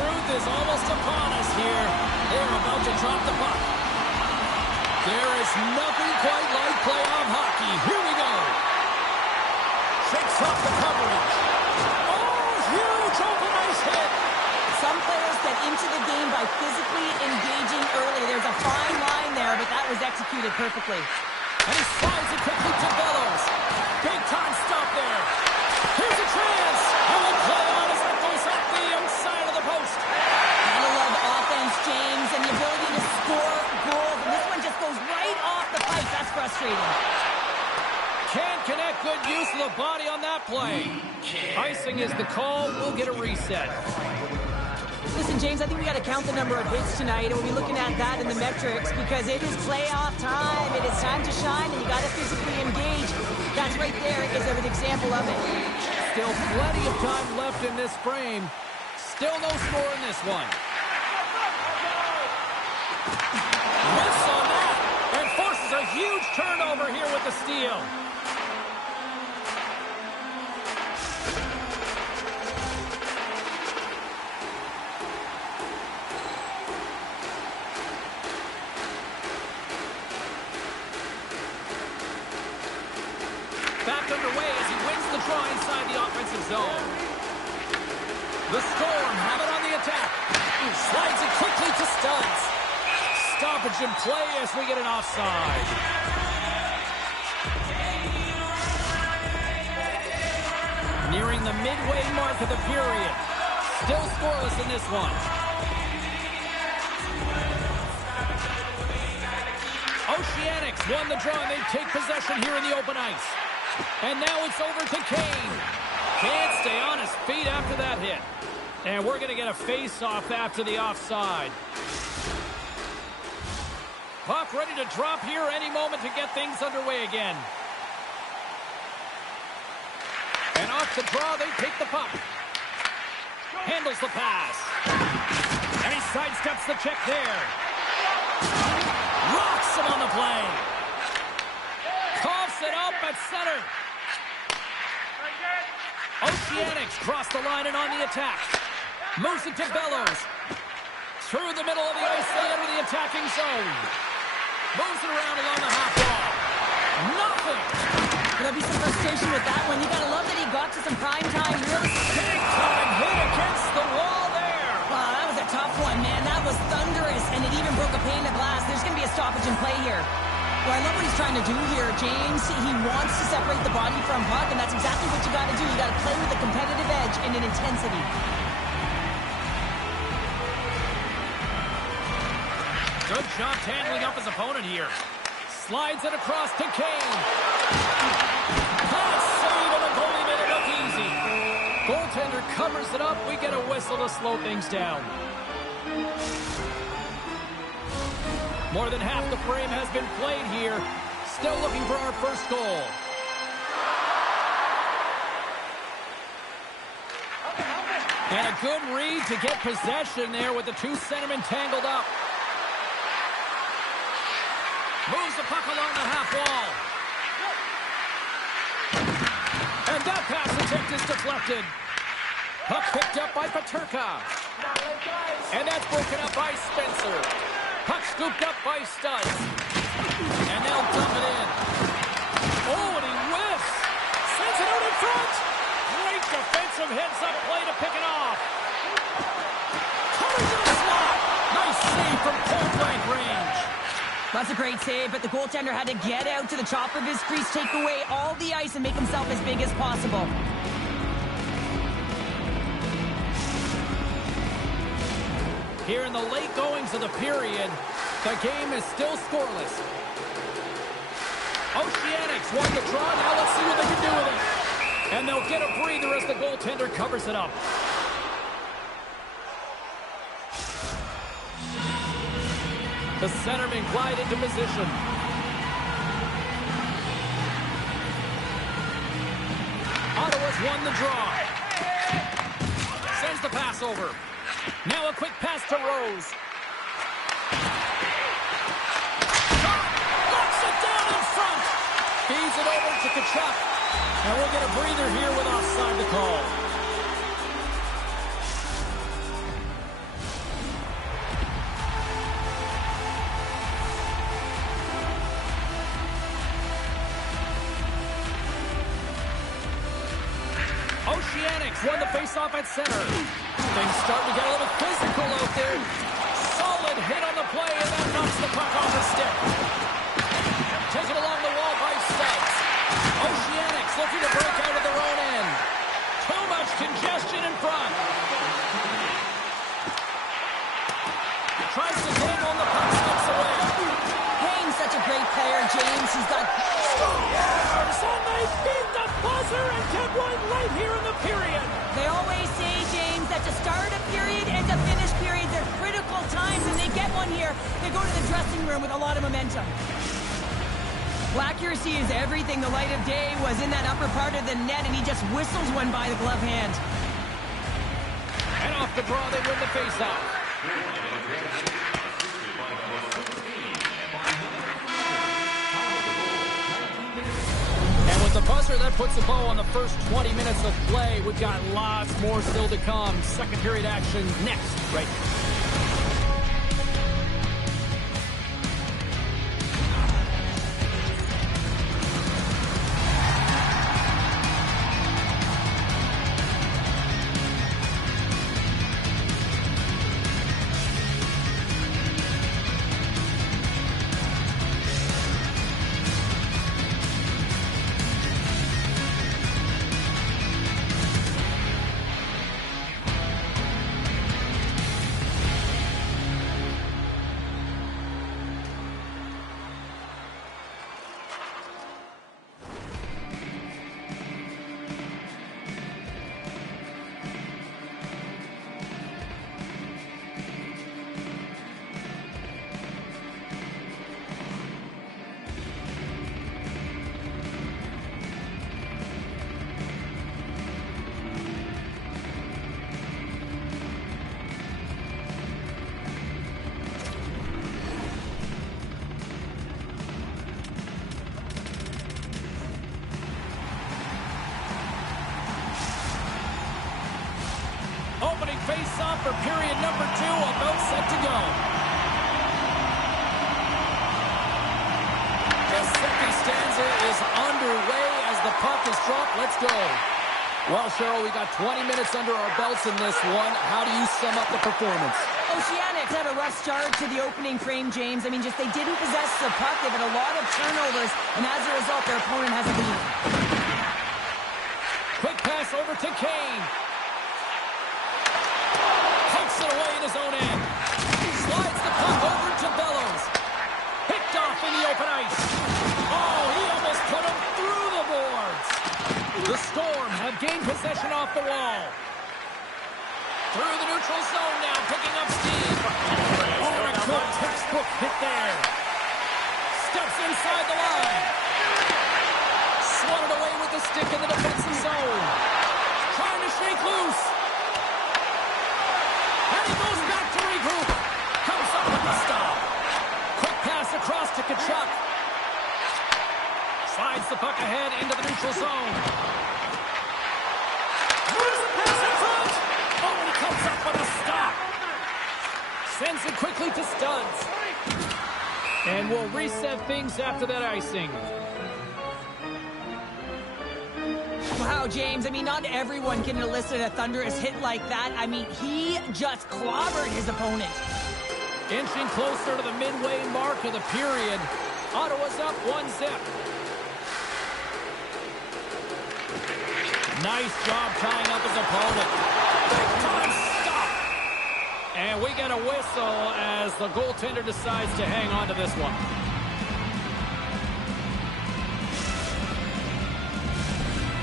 truth is almost upon us here. They're about to drop the puck. There is nothing quite like playoff hockey. Here we go. Shakes off the coverage. Oh, huge open ice hit. Some players get into the game by physically engaging early. There's a fine line there, but that was executed perfectly. And he slides it quickly to Bellows. Big time stop there. Here's a chance. And we'll play on as that goes off the inside of the post. Gotta love offense, James, and the ability to score goals. And this one just goes right off the pipe. That's frustrating. Can't connect. Good use of the body on that play. Icing is the call. We'll get a reset. Listen, James, I think we got to count the number of hits tonight, and we'll be looking at that in the metrics because it is playoff time. It is time to shine, and you got to physically engage. That's right there is an example of it. Still plenty of time left in this frame. Still no score in this one. Whiffs on that, and forces a huge turnover here with the steal. Back underway as he wins the draw inside the offensive zone. The Storm have it on the attack. Slides it quickly to Studs. Stoppage in play as we get an offside. Nearing the midway mark of the period. Still scoreless in this one. Oceanics won the draw and they take possession here in the open ice. And now it's over to Kane. Can't stay on his feet after that hit. And we're going to get a face-off after the offside. Puck ready to drop here any moment to get things underway again. And off the draw, they take the puck. Handles the pass. And he sidesteps the check there. Rocks him on the play. Coughs it up at center. Oceanics cross the line and on the attack. Moves it to Bellows. Through the middle of the ice, they enter the attacking zone. Moves it around along the half wall. Nothing. There'll be some frustration with that one. You gotta love that he got to some prime time. Really big time hit against the wall there. Wow, that was a tough one, man. That was thunderous, and it even broke a pane of glass. There's gonna be a stoppage in play here. Well, I love what he's trying to do here, James. He wants to separate the body from puck, and that's exactly what you got to do. You got to play with a competitive edge and an intensity. Good job handling up his opponent here. Slides it across to Kane. Pass save, and the goalie made it look easy. Goaltender covers it up. We get a whistle to slow things down. More than half the frame has been played here. Still looking for our first goal. And a good read to get possession there with the two centermen tangled up. Moves the puck along the half wall. And that pass attempt is deflected. Puck picked up by Paterka. And that's broken up by Spencer. Puck scooped up by Studs. And they'll dump it in. Oh, and he whiffs. Sends it out in front. Great defensive heads-up play to pick it off. Covers the slot. Nice save from point-blank range. That's a great save, but the goaltender had to get out to the top of his crease, take away all the ice, and make himself as big as possible. Here in the late goings of the period, the game is still scoreless. Oceanics won the draw. Now let's see what they can do with it. And they'll get a breather as the goaltender covers it up. The centermen glide into position. Ottawa's won the draw. Sends the pass over. Now a quick pass to Rose. Locks it down in front. Feeds it over to Tkachuk. And we'll get a breather here with offside the call. face-off at center. Things starting to get a little physical out there. Solid hit on the play, and that knocks the puck off the stick. Taken along the wall by Studs. Oceanics looking to break out of their own end. Too much congestion in front. Tries to dangle, and the puck slips away. Kane's such a great player, James. He's got strong arms, and they beat the buzzer and get one late here in the period. They always say, James, that to start a period and to finish periods are critical times, and they get one here. They go to the dressing room with a lot of momentum. Well, accuracy is everything. The light of day was in that upper part of the net, and he just whistles one by the glove hand. And off the draw, they win the faceoff. And with the buzzer, that puts a bow on the first 20 minutes of play. We've got lots more still to come. Second period action next, right here. Face-off for period number 2, about set to go. The second stanza is underway as the puck is dropped. Let's go. Well, Cheryl, we got 20 minutes under our belts in this one. How do you sum up the performance? Oceanics had a rough start to the opening frame, James. I mean, just they didn't possess the puck. They've had a lot of turnovers, and as a result, their opponent has a lead. Quick pass over to Kane. It away in his own end. Slides the puck over to Bellows. Picked off in the open ice. Oh, he almost put him through the boards. The Storm have gained possession off the wall. Through the neutral zone now, picking up steam. Oh, a good textbook hit there. Steps inside the line. Swatted away with the stick in the defensive zone. Trying to shake loose. And he goes back to regroup. Comes up with the stop. Quick pass across to Tkachuk. Slides the puck ahead into the neutral zone. Where's the pass in front? Oh, and he comes up with a stop. Sends it quickly to Studs. And we'll reset things after that icing. Wow, James, I mean, not everyone can elicit a thunderous hit like that. I mean, he just clobbered his opponent. Inching closer to the midway mark of the period. Ottawa's up 1-0. Nice job tying up his opponent. Big time stop. And we get a whistle as the goaltender decides to hang on to this one.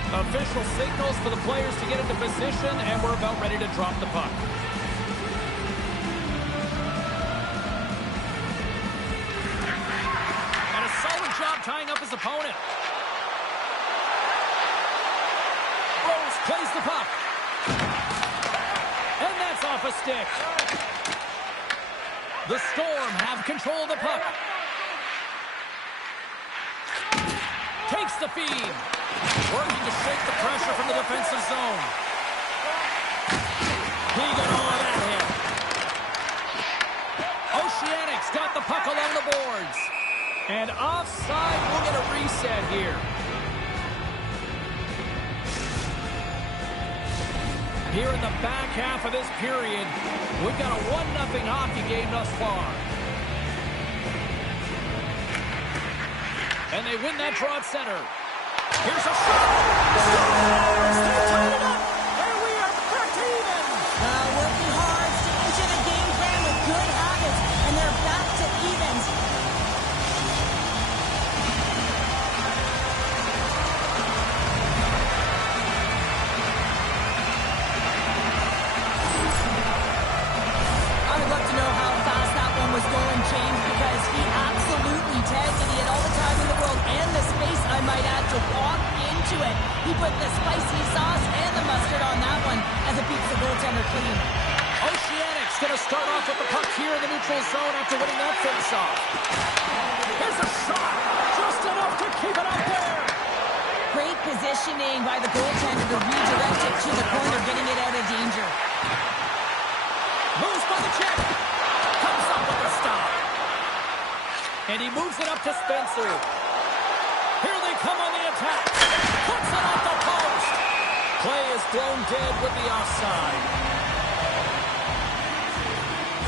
Official signals for the players to get into position, and we're about ready to drop the puck. And a solid job tying up his opponent. Rose plays the puck. And that's off a stick. The Storm have control of the puck. Takes the feed. Working to shake the pressure from the defensive zone. He got all of that hit. Oceanics got the puck along the boards. And offside, we'll get a reset here. Here in the back half of this period, we've got a 1-0 hockey game thus far. And they win that draw at center. Here's a shot. Scores! They tied it up. And we are back to even. Working hard, sticking to the game plan with good habits, and they're back to evens. I would love to know how fast that one was going, James, because he absolutely tagged it. He had all the time in the world and the space, I might add, to walk into it. He put the spicy sauce and the mustard on that one as it beats the goaltender clean. Oceanic's going to start off with the puck here in the neutral zone after winning that face-off. Here's a shot. Just enough to keep it up there. Great positioning by the goaltender to redirect it to the corner, getting it out of danger. Moves by the check. Comes up with a stop. And he moves it up to Spencer. Here they come on the attack. Puts it off the post. Play is thrown dead with the offside.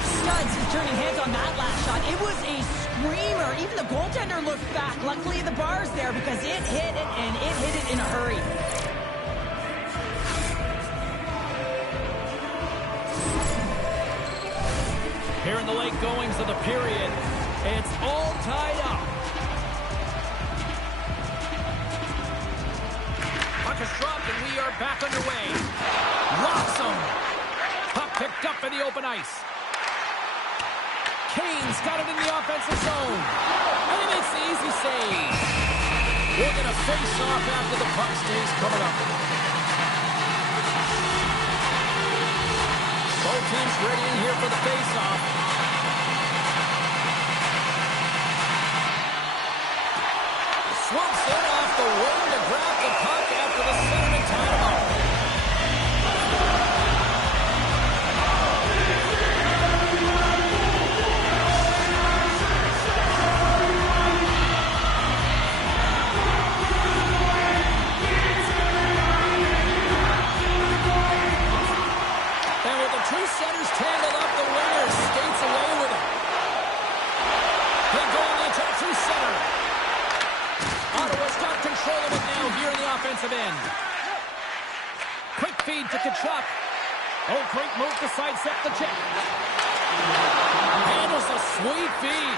Studs is turning heads on that last shot. It was a screamer. Even the goaltender looked back. Luckily the bar's there because it hit it, and it hit it in a hurry. Here in the late goings of the period, it's all tied up. Puck is dropped and we are back underway. Locks him. Puck picked up in the open ice. Kane's got it in the offensive zone. And he makes the easy save. We're going to face off after the puck stays coming up. Both teams ready in here for the face-off. Swoops in off the wing to grab the puck after the centerman tied him up. And with the two centers tangled up, the winger skates away with it. He'll go on the attack through center. Ottawa's got control of it now here in the offensive end. Quick feed to Tkachuk. Oh, great move to sidestep the check. Handles a sweet feed.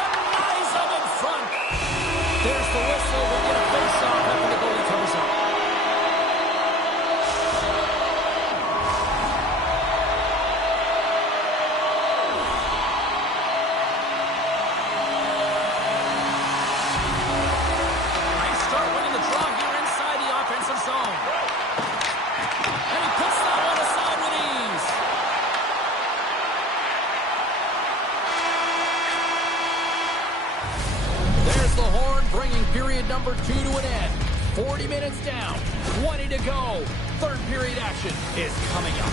Denies him in front. There's the whistle. We'll get a face-off after the goalie comes up. Zone. And he puts that one aside with ease. There's the horn, bringing period number 2 to an end. 40 minutes down, 20 to go. Third period action is coming up.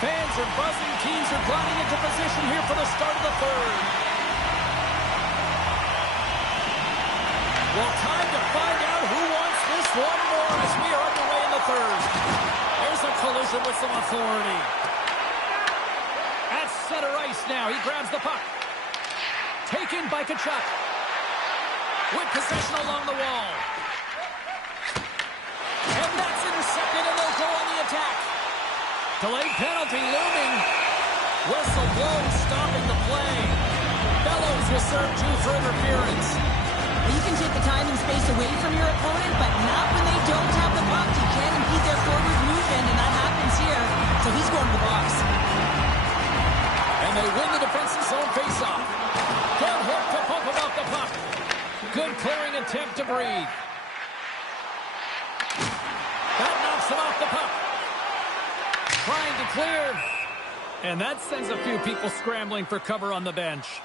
Fans are buzzing. Teams are gliding into position here for the start of the third. Well, time to find out who wants this one more as we are underway in the third. There's a collision with some authority. At center ice now, he grabs the puck. Taken by Tkachuk. With possession along the wall. And that's intercepted, and Delayed penalty looming. Whistle blown, stopping the play. Bellows will serve due for interference. Well, you can take the time and space away from your opponent, but not when they don't have the puck. You can't impede their forward movement, and that happens here. So he's going to the box. And they win the defensive zone faceoff. Good hook to pump him off the puck. Good clearing attempt to breathe. That knocks him off the puck. Trying to clear. And that sends a few people scrambling for cover on the bench.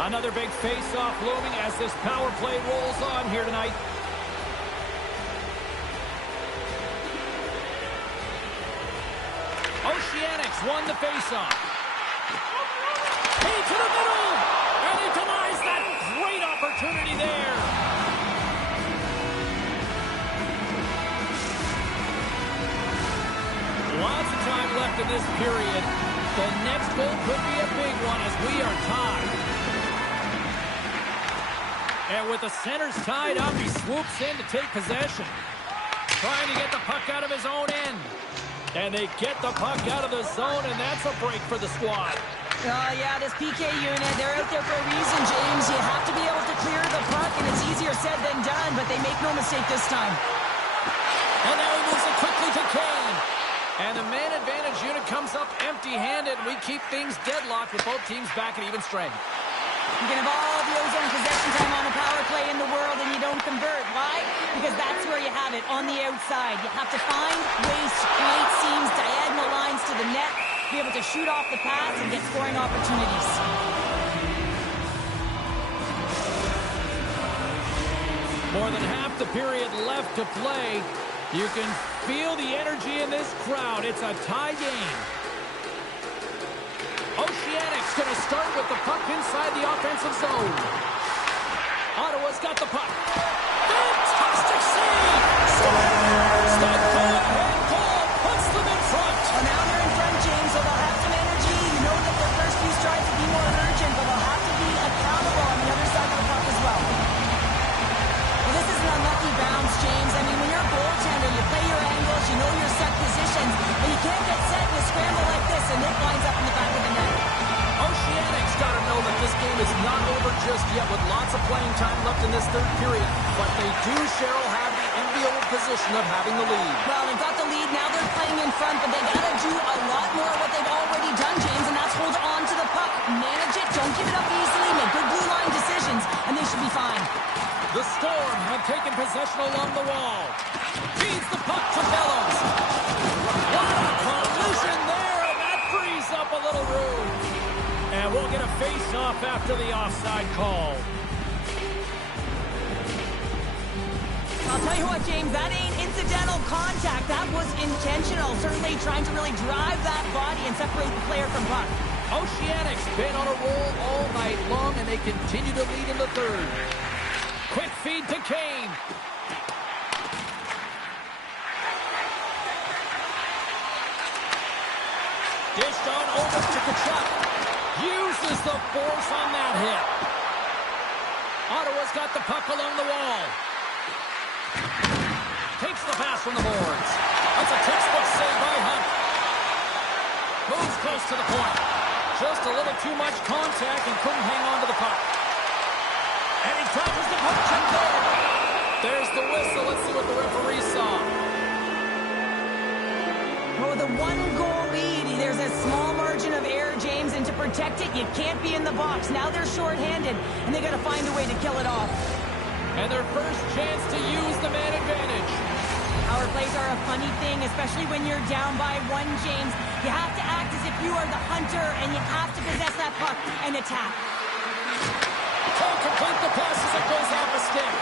Another big face-off looming as this power play rolls on here tonight. Oceanics won the face-off. Hey, to the middle! And he denies that great opportunity there. Lots of time left in this period. The next goal could be a big one as we are tied. And with the centers tied up, he swoops in to take possession. Trying to get the puck out of his own end. And they get the puck out of the zone, and that's a break for the squad. Oh, yeah, this PK unit, they're out there for a reason, James. You have to be able to clear the puck, and it's easier said than done, but they make no mistake this time. And now he moves it quickly to Kane. And the man advantage unit comes up empty-handed, and we keep things deadlocked with both teams back at even strength. You can have all the ozone possession time on a power play in the world and you don't convert. Why? Because that's where you have it, on the outside. You have to find ways to create seams, diagonal lines to the net, be able to shoot off the pass and get scoring opportunities. More than half the period left to play. You can feel the energy in this crowd. It's a tie game. Oceanics going to start with the puck inside the offensive zone. Ottawa's got the puck. Fantastic save! The go-ahead goal puts them in front. Well, now they're in front, James, so they'll have some energy. You know that their first few strides will be more urgent, but they'll have to be accountable on the other side of the puck as well. Well, this is an unlucky bounce, James. I mean, when you're a goaltender, you play your angles, you know your set positions, and you can't get set in a scramble like this, and it lines up in the back of the net. Oceanics got to know that this game is not over just yet with lots of playing time left in this third period. But they do, Cheryl, have the enviable position of having the lead. Well, they've got the lead. Now they're playing in front, but they got to do a lot more of what they've already done, James, and that's hold on to the puck. Manage it. Don't give it up easily. Make good blue line decisions, and they should be fine. The Storm have taken possession along the wall. Feeds the puck to Bellows. What a collision there, and that frees up a little room. And we'll get a face-off after the offside call. I'll tell you what, James, that ain't incidental contact. That was intentional. Certainly trying to really drive that body and separate the player from puck. Oceanics been on a roll all night long, and they continue to lead in the third. Quick feed to Kane. Dished on over to Kachuk. Uses the force on that hit. Ottawa's got the puck along the wall. Takes the pass from the boards. That's a textbook save by Hunt. Moves close to the point. Just a little too much contact and couldn't hang on to the puck. And he tackles the puck check there. There's the whistle. Let's see what the referee saw. Well, with a one-goal lead, there's a small margin of error, James, and to protect it, you can't be in the box. Now they're shorthanded, and they got to find a way to kill it off. And their first chance to use the man advantage. Power plays are a funny thing, especially when you're down by one, James. You have to act as if you are the hunter, and you have to possess that puck and attack. Can't complete the pass as it goes off a stick.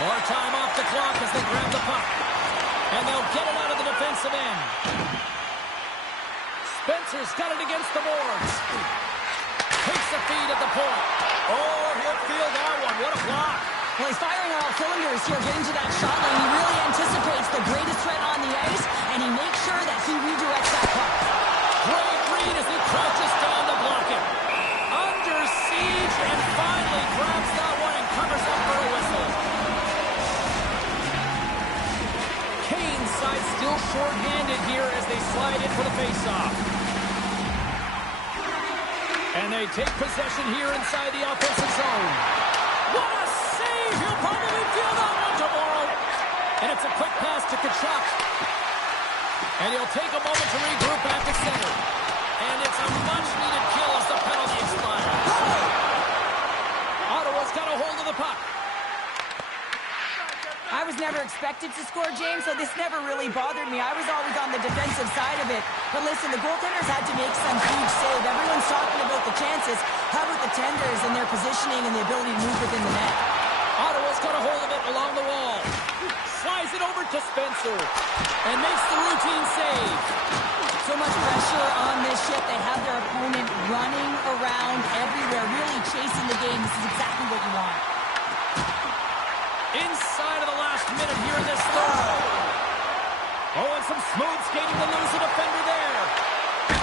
More time off the clock as they grab the puck. And they'll get it out of the defensive end. Spencer's got it against the boards. Takes the feed at the point. Oh, he'll feel that one. What a block. Well, he's firing on all cylinders here, getting to that shot lane. He really anticipates the greatest threat on the ice, and he makes sure that he redirects that puck. Great read as he crouches down to block it. Under siege, and finally grabs that one and covers up for a whistle. side still short-handed here as they slide in for the face-off. And they take possession here inside the offensive zone. What a save! He'll probably feel that one tomorrow. And it's a quick pass to Kachuk. And he'll take a moment to regroup back at center. And it's a much-needed kill as the penalty expires. Ottawa's got a hold of the puck. I was never expected to score, James, so this never really bothered me. I was always on the defensive side of it. But listen, the goaltenders had to make some huge save. Everyone's talking about the chances. How about the tenders and their positioning and the ability to move within the net? Ottawa's got a hold of it along the wall. Slides it over to Spencer. And makes the routine save. So much pressure on this shift. They have their opponent running around everywhere, really chasing the game. This is exactly what you want. Inside of the last minute here in this third. Oh, and some smooth skating to lose a defender there.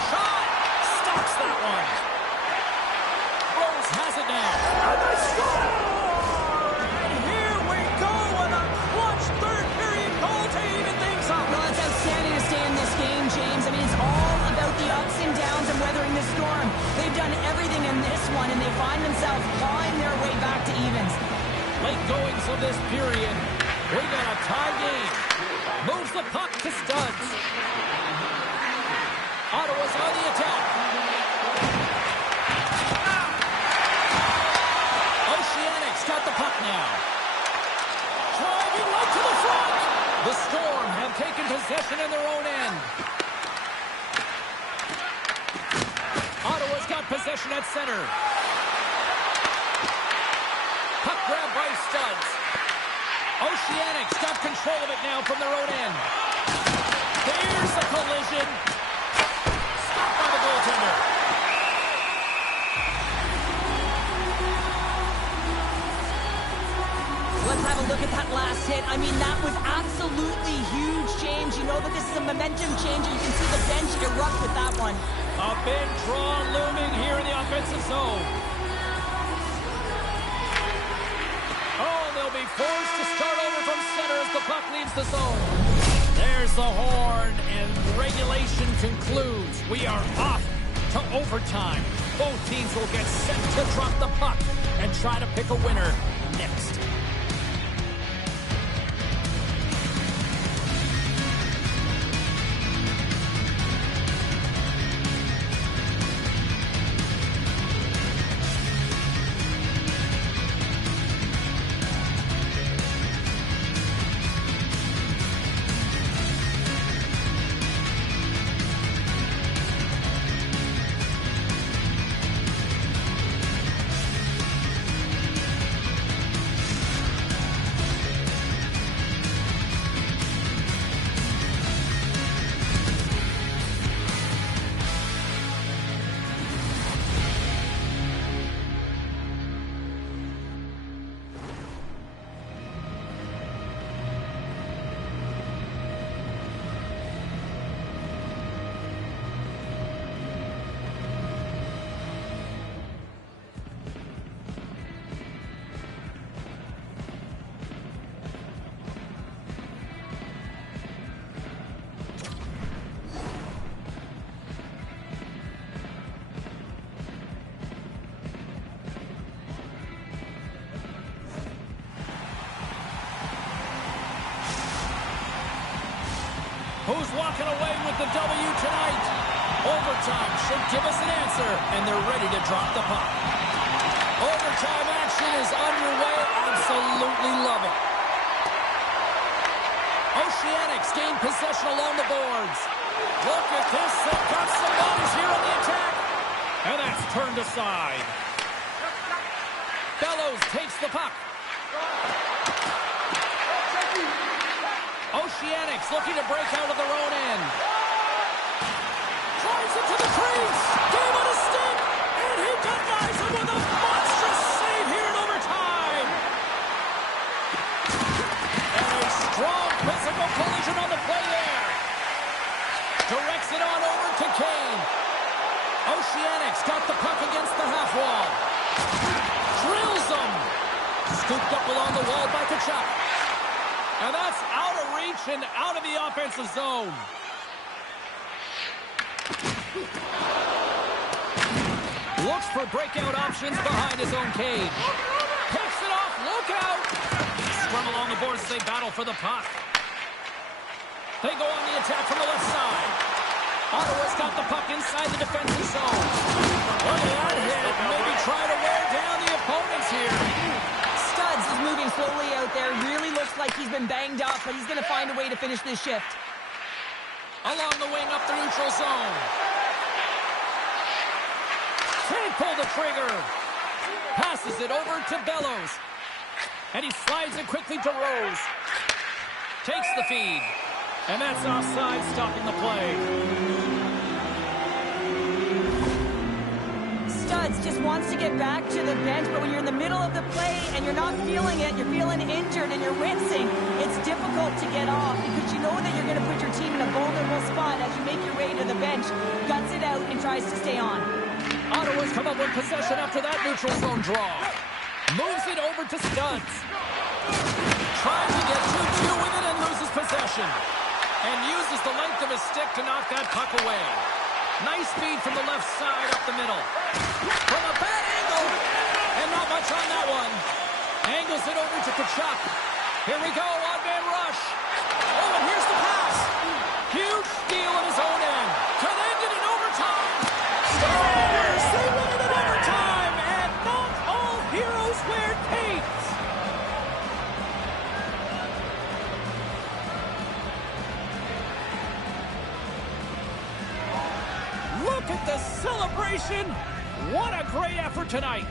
Shot! Stops that one. Rose has it now. And they score! And here we go with a clutch third-period goal to even things up. Well, it's outstanding to stay in this game, James. I mean, it's all about the ups and downs and weathering the storm. They've done everything in this one, and they find themselves clawing their way back to evens. Late goings of this period. We got a tie game. Moves the puck to Studs. Ottawa's on the attack. Oceanics got the puck now. Driving right to the front. The Storm have taken possession in their own end. Ottawa's got possession at center. Puck grab by Studs. Oceanics got control of it now from their own end. There's a collision. Stopped by the goaltender. Let's have a look at that last hit. I mean, that was absolutely huge, James. You know that this is a momentum change, and you can see the bench erupt with that one. A big draw looming here in the offensive zone. They'll be forced to start over from center as the puck leaves the zone. There's the horn, and regulation concludes. We are off to overtime. Both teams will get set to drop the puck and try to pick a winner next. Who's walking away with the W tonight? Overtime should give us an answer, and they're ready to drop the puck. Overtime action is underway. Absolutely love it. Oceanics gain possession along the boards. Look at this. They've got some bodies here on the attack. And that's turned aside. Bellows takes the puck. Oceanics looking to break out of their own end. Drives it to the crease. Gave it a stick. And he denies him with a monstrous save here in overtime. And a strong physical collision on the play there. Directs it on over to Kane. Oceanics got the puck against the half wall. Drills him. Scooped up along the wall by Kachuk. And that's out of reach and out of the offensive zone. Looks for breakout options behind his own cage. Takes it off. Look out. Scrum along the boards as they battle for the puck. They go on the attack from the left side. Ottawa's got the puck inside the defensive zone. Look at that hit. Maybe try to wear down the opponents here. Studs is moving slowly out there. Really looks like he's been banged up, but he's going to find a way to finish this shift. Along the wing up the neutral zone. Can't pull the trigger. Passes it over to Bellows. And he slides it quickly to Rose. Takes the feed. And that's offside, stopping the play. Studs just wants to get back to the bench, but when you're in the middle of the play and you're not feeling it, you're feeling injured and you're wincing, it's difficult to get off because you know that you're going to put your team in a vulnerable spot as you make your way to the bench, guts it out, and tries to stay on. Ottawa's come up with possession after that neutral zone draw. Moves it over to Studs. Tries to get 2-2 with it and loses possession. And uses the length of his stick to knock that puck away. Nice speed from the left side up the middle. From a bad angle. And not much on that one. Angles it over to Tkachuk. Here we go, one-man rush. Oh, and here's the pass. Huge steal in his own end. Could end it in overtime. Stars! They win it in overtime. And not all heroes wear capes. Look at the celebration. What a great effort tonight.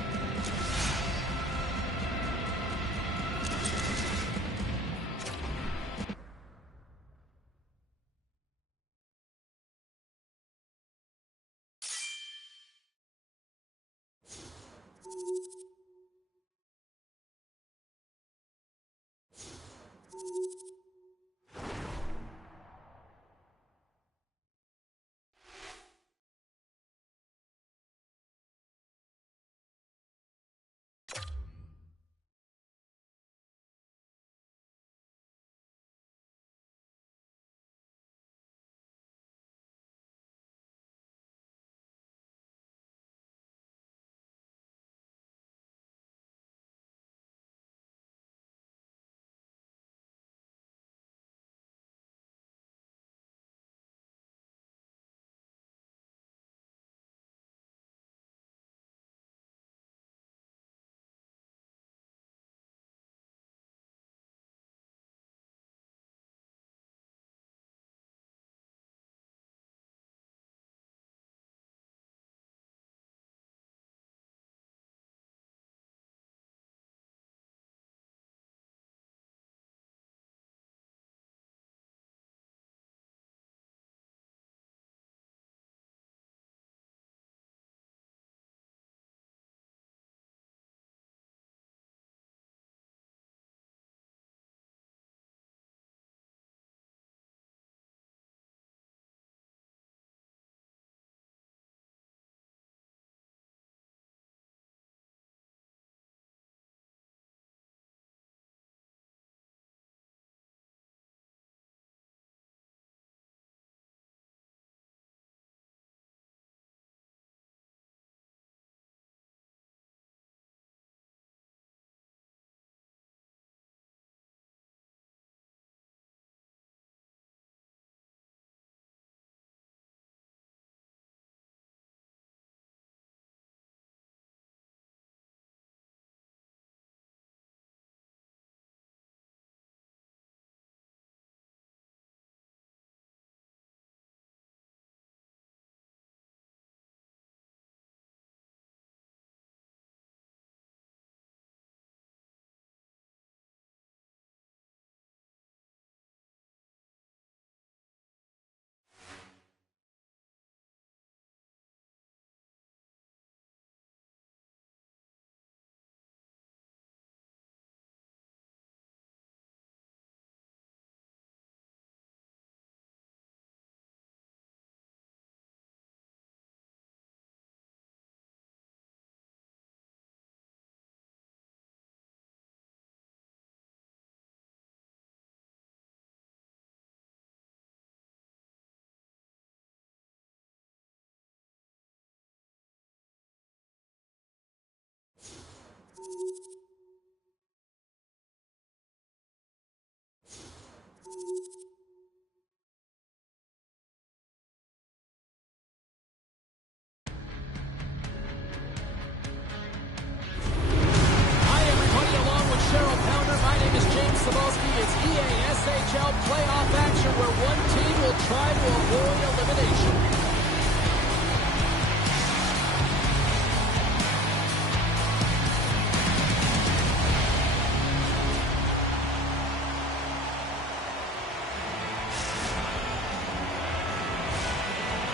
It's EASHL playoff action where one team will try to avoid elimination.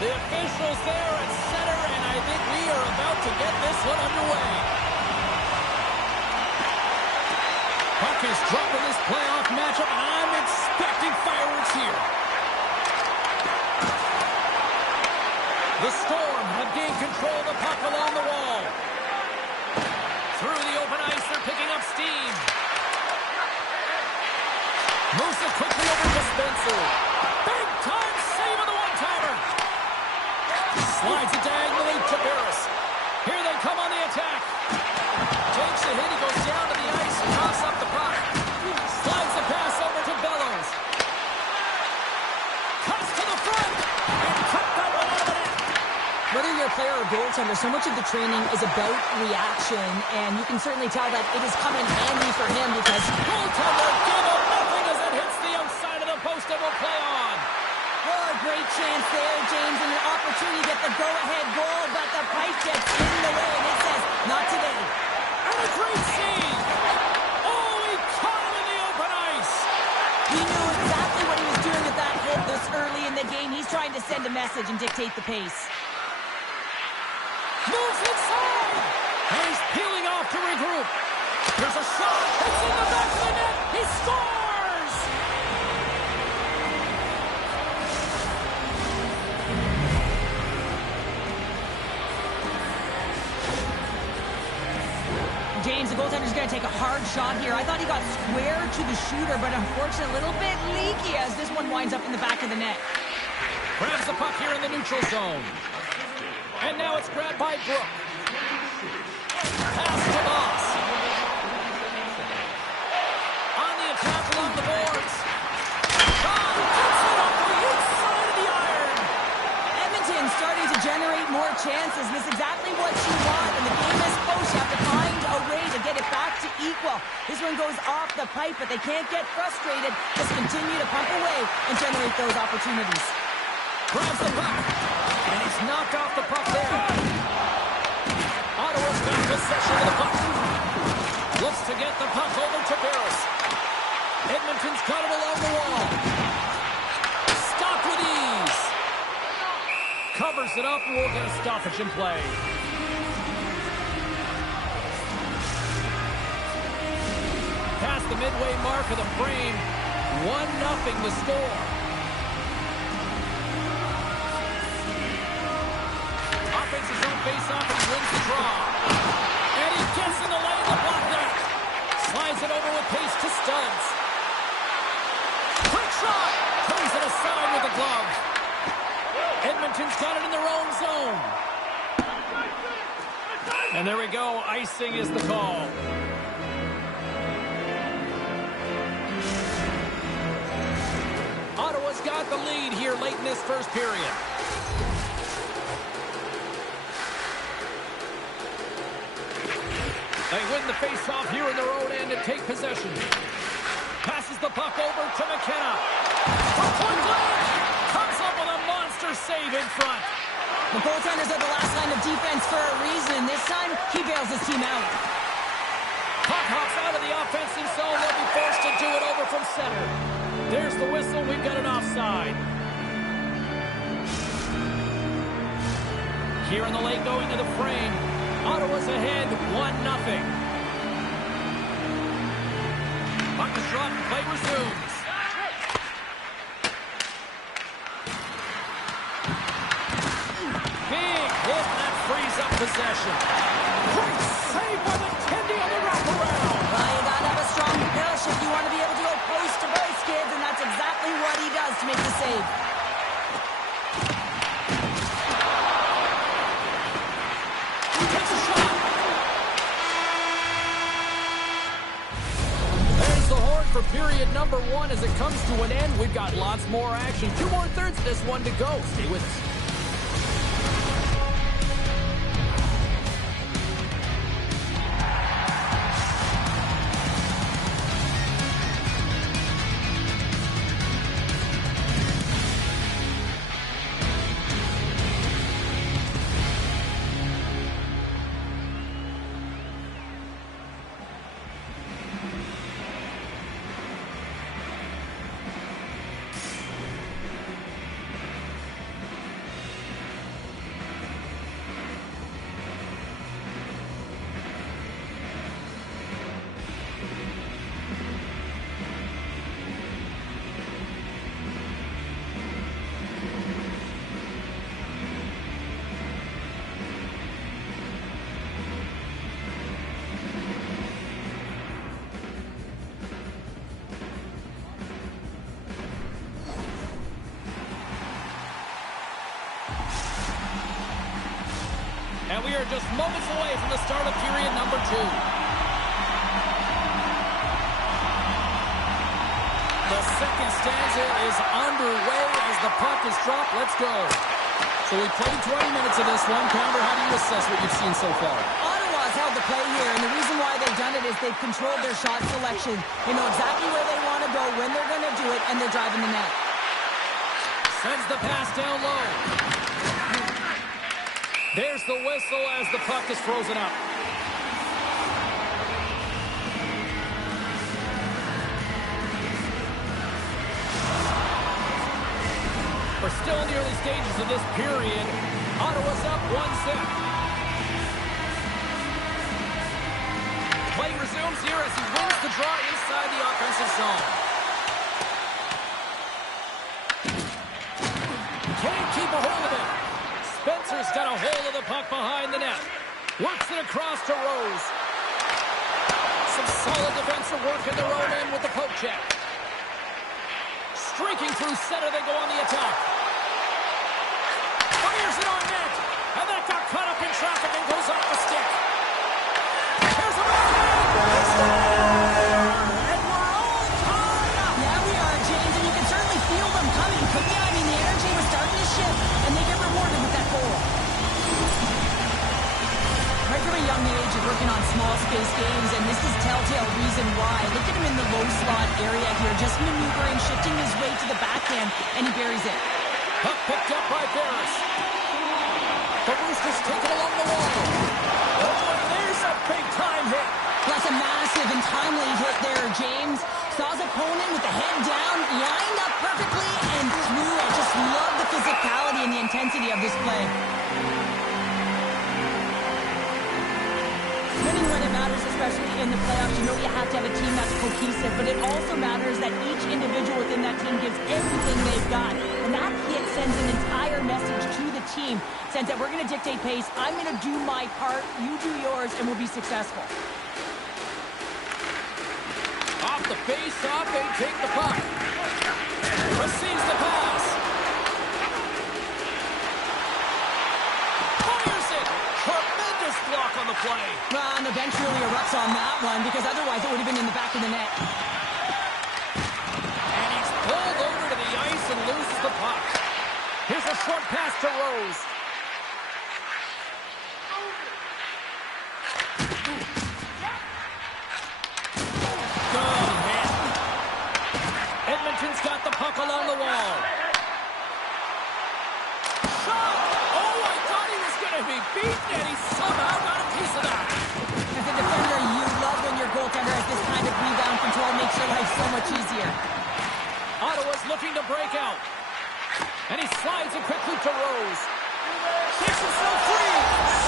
The officials there at center, and I think we are about to get this one underway. Puck is dropped in this playoff matchup, and I'm expecting fireworks here. The Storm have gained control of the puck along the wall. Through the open ice, they're picking up steam. Moves it quickly over to Spencer. Big time save on the one-timer. Slides it diagonally to Barris. Here they come on the attack. Takes the hit, he goes down to the ice, toss up the puck. Slides the pass over to Bellows. Cuts to the front, and cut that one out of the net. Whether you're a player or goaltender, so much of the training is about reaction, and you can certainly tell that it is coming handy for him because goaltender gave up nothing as it hits the outside of the post and will play on. Oh, a great chance there, James, and an opportunity to get the go-ahead goal, but the pipe gets in the way, and it says, not today. And a great save! Oh, he caught him in the open ice! He knew exactly what he was doing with that hit this early in the game. He's trying to send a message and dictate the pace. Moves inside! And he's peeling off to regroup. There's a shot! It's in the back of the net! He scores! James, the goaltender's going to take a hard shot here. I thought he got square to the shooter, but unfortunately a little bit leaky as this one winds up in the back of the net. Grabs the puck here in the neutral zone. And now it's grabbed by Brook. Pass to Boss. On the attack along the boards. John gets it off the inside of the iron. Edmonton starting to generate more chances. This is exactly what you want, and the game is close. You have to find a way to get it back to equal. This one goes off the pipe, but they can't get frustrated. Just continue to pump away and generate those opportunities. Grabs the puck, and he's knocked off the puck there. Ottawa's got possession of the puck. Looks to get the puck over to Barris. Edmonton's got it along the wall. Stopped with ease. Covers it up, and we'll get a stoppage in play. Past the midway mark of the frame, 1-0 the score. Offense his own face-off and he wins the draw. And he gets in the lane of the block net. Slides it over with pace to Studs. Quick shot! Turns it aside with the glove. Edmonton's got it in their own zone. And there we go. Icing is the call. Ottawa's got the lead here late in this first period. They win the face-off here in their own end and take possession. Passes the puck over to McKenna. For point blank! Comes up with a monster save in front. The goaltenders are the last line of defense for a reason. This time, he bails his team out. Puck hops out of the offensive zone. They'll be forced to do it over from center. There's the whistle. We've got an offside. Here in the lane going to the frame. Ottawa's ahead 1-0. Puck is dropped and play resumes. Big hit that frees up possession. Great save by the Tendy on the wraparound. Well, you gotta have a strong propel shift. You want to be able to go post to post, kids, and that's exactly what he does to make the save. period number 1 as it comes to an end. We've got lots more action. 2 more thirds of this one to go. Stay with us. And we are just moments away from the start of period number 2. The second stanza is underway as the puck is dropped. Let's go. So we played 20 minutes of this one. Pounder, how do you assess what you've seen so far? Ottawa's held the play here, and the reason why they've done it is they've controlled their shot selection. They know exactly where they want to go, when they're going to do it, and they're driving the net. Sends the pass down low. There's the whistle as the puck is frozen up. We're still in the early stages of this period. Ottawa's up 1-0. Play resumes here as he wins the draw inside the offensive zone. Can't keep a hold of it. Spencer's got a hold of the puck behind the net. Works it across to Rose. Some solid defensive work in their own end with the poke check. Streaking through center, they go on the attack. Fires it on net. And that got caught up in traffic and goes off the stick. Here's a man. And we're all tied up. Yeah, we are, James, and you can certainly feel them coming. But yeah, I mean, the energy was starting to shift, and they get rewarded with that goal. Right from a young age, you're working on small space games, and this is telltale reason why. Look at him in the low slot area here, just maneuvering, shifting his way to the backhand, and he buries it. Puck picked up by Barris. The Roosters take it along the wall. Oh, and there's a big-time hit. That's a massive and timely hit there, James. Saw his opponent with the head down, lined up perfectly, and threw. I just love the physicality and the intensity of this play. Winning when it matters, especially in the playoffs, you know you have to have a team that's cohesive, but it also matters that each individual within that team gives everything they've got. And that hit sends an entire message to the team, says that we're going to dictate pace, I'm going to do my part, you do yours, and we'll be successful. Off the face-off, they take the puck. Receives the pass. Fires it. Tremendous block on the play. Well, and the bench really erupts on that one, because otherwise it would have been in the back of the net. And he's pulled over to the ice and loses the puck. Here's a short pass to Rose. Good hit. Edmonton's got the puck along the wall. Shot! Oh, I thought he was going to be beaten, and he somehow got a piece of that. As a defender, you love when your goaltender has this kind of rebound control, makes your life so much easier. Ottawa's looking to break out. And he slides it quickly to Rose. Kicks himself free.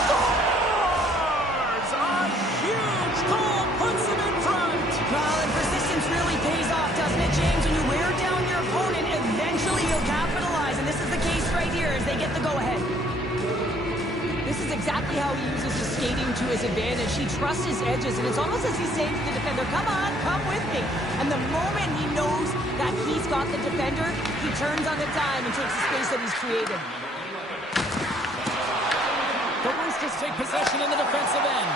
Scores! A huge goal puts him in front. Well, and persistence really pays off, doesn't it, James? When you wear down your opponent, eventually you'll capitalize. And this is the case right here as they get the go-ahead. This is exactly how he uses his skating to his advantage. He trusts his edges, and it's almost as he's saying to the defender, come on, come with me. And the moment he knows that he's got the defender, he turns on the dime and takes the space that he's created. The Roosters take possession in the defensive end.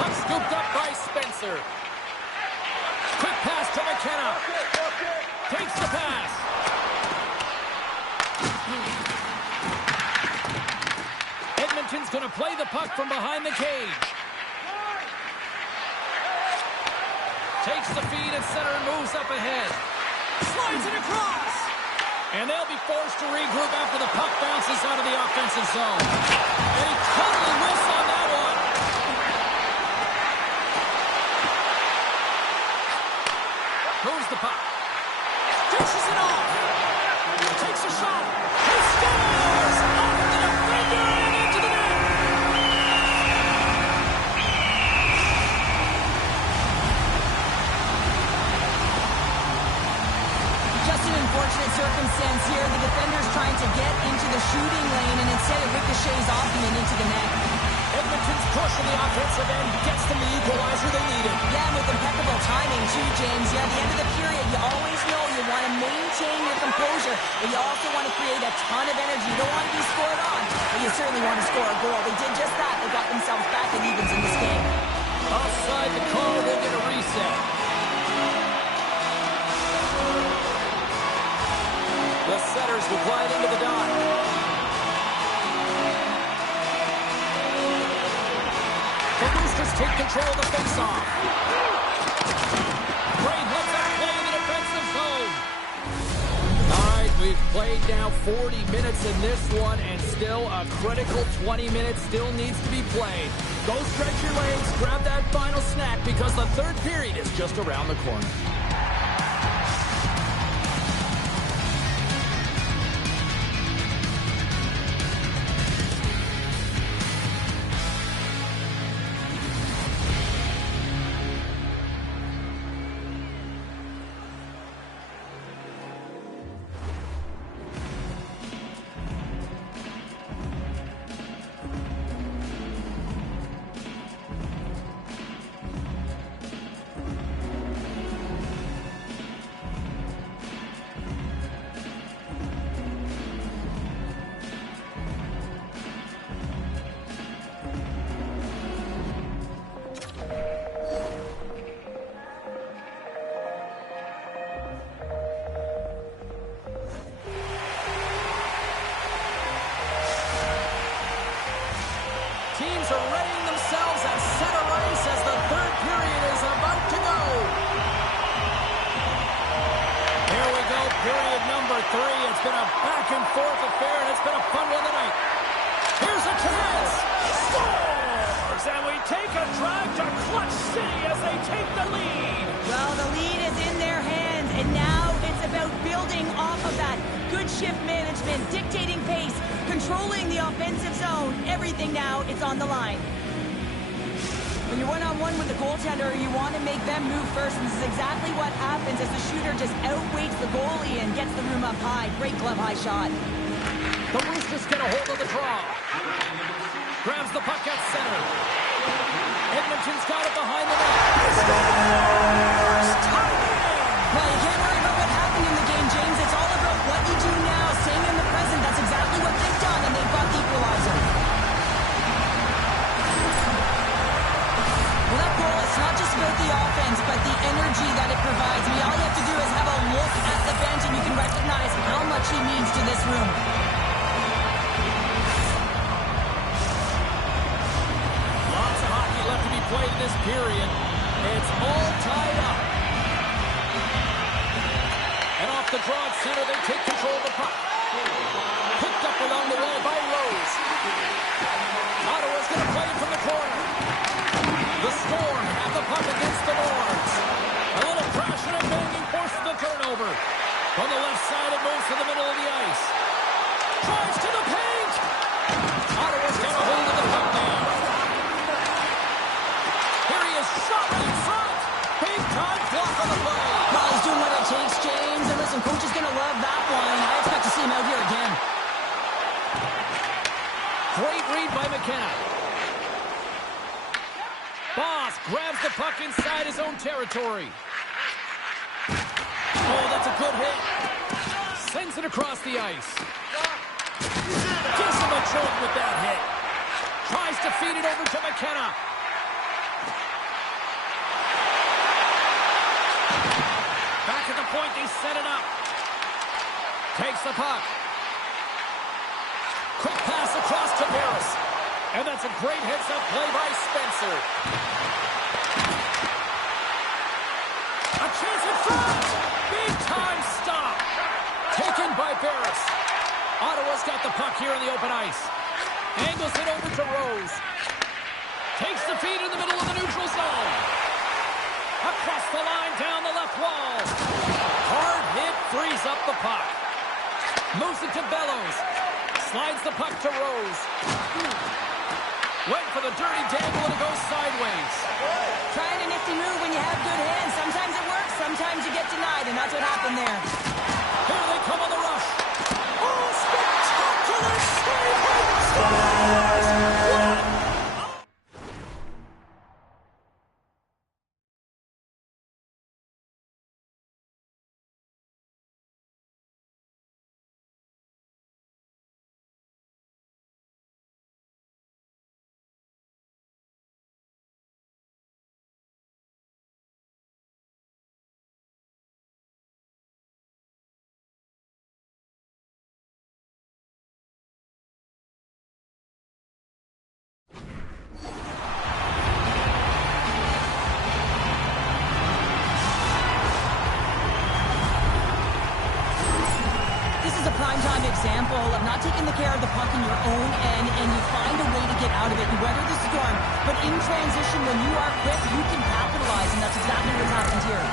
Puck scooped up by Spencer. to McKenna. Takes the pass. Edmonton's going to play the puck from behind the cage. Takes the feed at center and moves up ahead. Slides it across. And they'll be forced to regroup after the puck bounces out of the offensive zone. And he totally missed on that one. Moves the puck. Dishes it off. Takes a shot. He scores! Off the defender and into the net. Just an unfortunate circumstance here. The defender's trying to get into the shooting lane, and instead it ricochets off him and into the net. Edmonton's push on the offensive end gets them the equalizer they needed. Yeah, and with impeccable timing, too, James. Yeah, at the end of the period, you always know you want to maintain your composure, but you also want to create a ton of energy. You don't want to be scored on, but you certainly want to score a goal. They did just that. They got themselves back at evens in this game. Offside the call, we'll get a reset. The setters will glide into the dot. The Roosters take control of the faceoff. Great left-back play in the defensive zone. All right, we've played now 40 minutes in this one, and still a critical 20 minutes still needs to be played. Go stretch your legs, grab that final snack, because the third period is just around the corner. Teams are readying themselves at center ice as the third period is about to go. Here we go, period number 3. It's been a back-and-forth affair, and it's been a fun one tonight. Here's a chance. Scores! And we take a drive to Clutch City as they take the lead. Well, the lead is in their hands, and now it's about building off of that. Good shift management, dictating pace, controlling the offensive zone. Everything now, it's on the line. When you're one-on-one with the goaltender, you want to make them move first, and this is exactly what happens as the shooter just outweights the goalie and gets the room up high. Great glove-high shot. The Roosters get a hold of the draw. Grabs the puck at center. Edmonton's got it behind the net. Scores! Tie it! Well, you can't worry about what happened in the game, James. It's all about what you do now, staying in the present. That's exactly what they've done, and they've got the equalizer. Well, that goal, it's not just about the offense, but the energy that it provides. I mean, all you have to do is have a look at the bench, and you can recognize how much he means to this room. Lots of hockey left to be played in this period. It's all tied up. And off the draw at center, they take control of the puck. Picked up along the wall by Rose. Ottawa's going to play it from the corner. The Storm have the puck against the boards. A little crashing and banging forces the turnover. On the left side, it moves to the middle of the ice. Drives to the paint. Ottawa's got a hold of the puck now. Here he is, shot right in front. Big time block on the play. Well, he's doing what it takes, James. And listen, coach is going to love that one. I expect to see him out here again. Great read by McKenna. Boss grabs the puck inside his own territory. Oh, that's a good hit. Sends it across the ice. Gives him a choke with that hit. Tries to feed it over to McKenna. point, they set it up. Takes the puck. Quick pass across to Barris. And that's a great heads-up play by Spencer. A chance in front! Big-time stop! Taken by Barris. Ottawa's got the puck here in the open ice. Angles it over to Rose. Takes the feed in the middle of the neutral zone. Across the line, down the left wall. Hard hit, frees up the puck. Moves it to Bellows. Slides the puck to Rose. Went for the dirty dangle and it goes sideways. Trying a nifty move when you have good hands. Sometimes it works, sometimes you get denied, and that's what happened there. Here they come on the rush. Oh, spectacular save by the Stars! What? Prime-time example of not taking the care of the puck in your own end, and you find a way to get out of it. You weather the storm, but in transition, when you are quick, you can capitalize, and that's exactly what's happened here.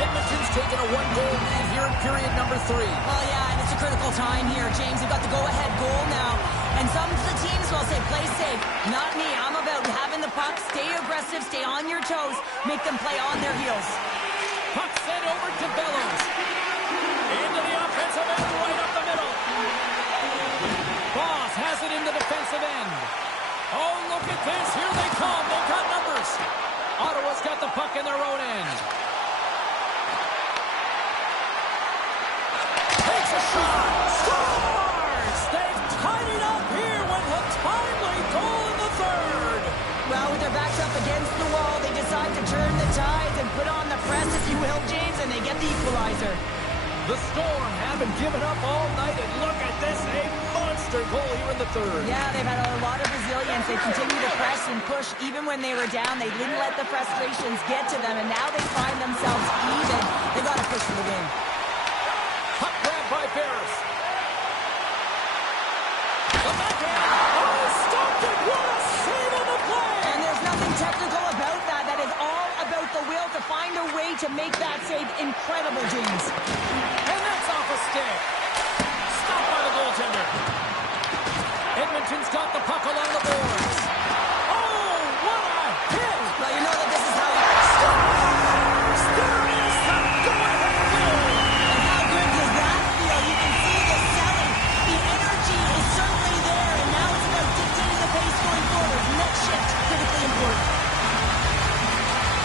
Edmonton's taken a one-goal lead here in period number 3. Well, yeah, and it's a critical time here, James. You've got the go-ahead goal now, and some of the teams will say, play safe. Not me. I'm about having the puck, stay aggressive, stay on your toes, make them play on their heels. Puck sent over to Bellows. Into the offensive end, right up the middle. Boss has it in the defensive end. Oh, look at this. Here they come. They've got numbers. Ottawa's got the puck in their own end. Takes a shot. Scores! They've tied it up here with a timely goal in the third. Well, with their backs up against the wall, they decide to turn the tides and put on the press, if you will, James, and they get the equalizer. The Storm haven't given up all night, and look at this, a monster goal here in the third. Yeah, they've had a lot of resilience. They continue to press and push even when they were down. They didn't let the frustrations get to them, and now they find themselves even. They got to push for the win. Puck grab by Barris. The backhand. Oh, stopped it. What a save on the play. And there's nothing technical about that. That is all about the will to find a way to make that save incredible, James. And that's off a stick. Stopped by the goaltender. Edmonton's got the puck along the boards. Oh, what a hit. Well, you know that this is how you... Stars! There is the go-ahead goal. And how good does that feel? You can see the selling. The energy is certainly there, and now it's about dictating the pace going forward. Next shift, critically important.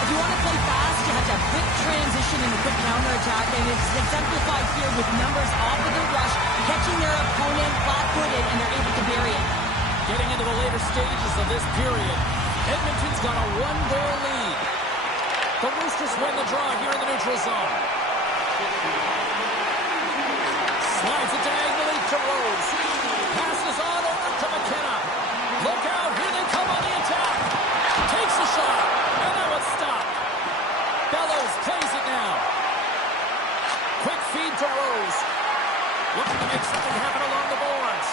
If you want to play fast, you have to have quick transition and a quick counterattack, and it's exemplified here with numbers off of the rush, catching their opponent flat-footed, and they're able to bury it. Getting into the later stages of this period, Edmonton's got a one-goal lead. The Roosters win the draw here in the neutral zone. Slides it diagonally to Rose. Passes on over to McKenna. Look out, here they come on the attack. Takes a shot, and that was stopped. Bellows plays it now. Quick feed to Rose. Looking to make something happen along the boards.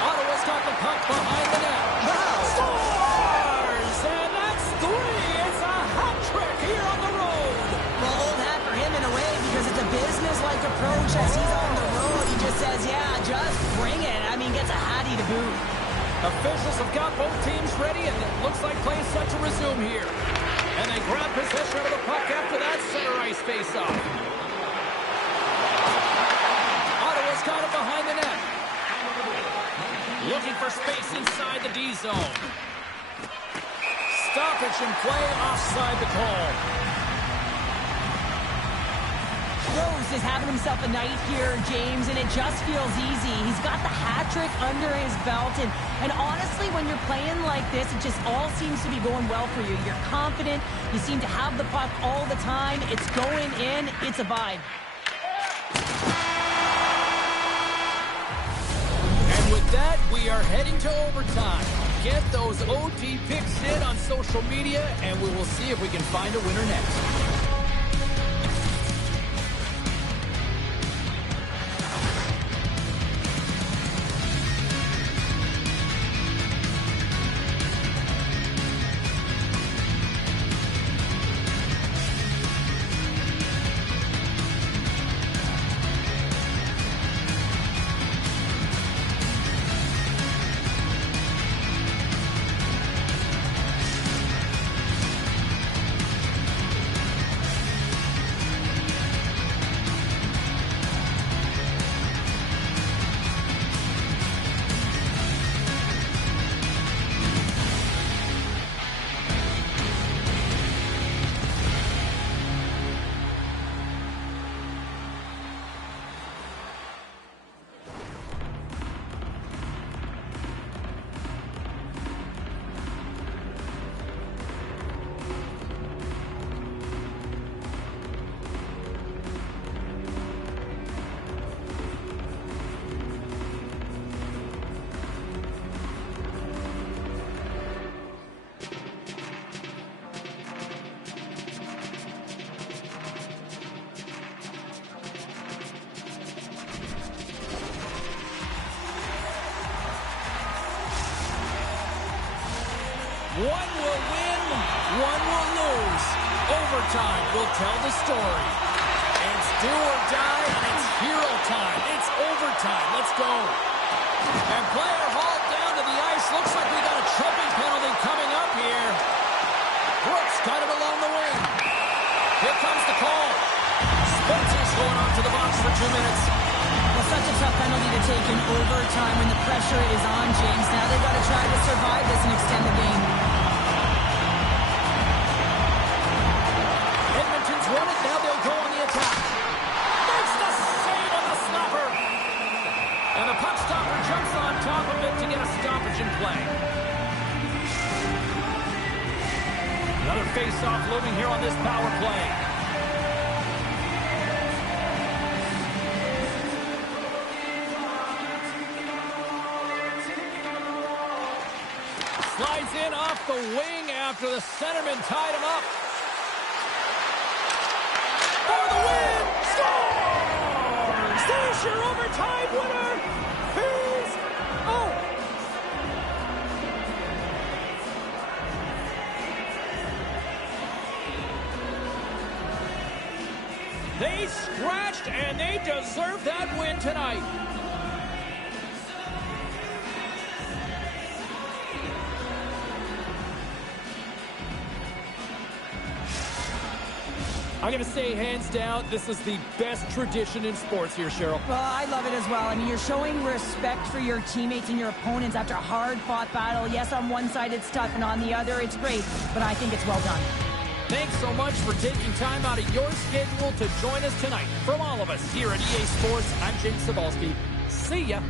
Ottawa's got the puck behind the net. Wow! Scores! And that's 3. It's a hat trick here on the road. Well, old hat for him in a way, because it's a business-like approach as he's on the road. He just says, yeah, just bring it. I mean, gets a hattie to boot. Officials have got both teams ready, and it looks like play is set to resume here. And they grab possession of the puck after that center ice face-off. Ottawa's got it behind the net. Looking for space inside the D zone. Stoppage in play, offside the call. Rose is having himself a night here, James, and it just feels easy. He's got the hat trick under his belt, and And honestly, when you're playing like this, it just all seems to be going well for you. You're confident. You seem to have the puck all the time. It's going in. It's a vibe. And with that, we are heading to overtime. Get those OT picks in on social media, and we will see if we can find a winner next. One will win, one will lose. Overtime will tell the story. It's do or die, and it's hero time. It's overtime. Let's go. And player hauled down to the ice. Looks like we got a tripping penalty coming up here. Brooks got it along the wing. Here comes the call. Spencer's going on to the box for 2 minutes. Well, such a tough penalty to take in overtime when the pressure is on, James. Now they've got to try to survive this and extend the game. Edmonton's won it. Now they'll go on the attack. Makes the save on the stopper. And the puck stopper jumps on top of it to get a stoppage in play. Another face-off looming here on this power play. Slides in off the wing after the centerman tied him up. For the win! Scores! There's your overtime winner! He's... Oh! They scratched, and they deserve that win tonight. I'm going to say hands down, this is the best tradition in sports here, Cheryl. Well, I love it as well. I mean, you're showing respect for your teammates and your opponents after a hard-fought battle. Yes, on one side it's tough, and on the other it's great, but I think it's well done. Thanks so much for taking time out of your schedule to join us tonight. From all of us here at EA Sports, I'm James Cebulski. See ya.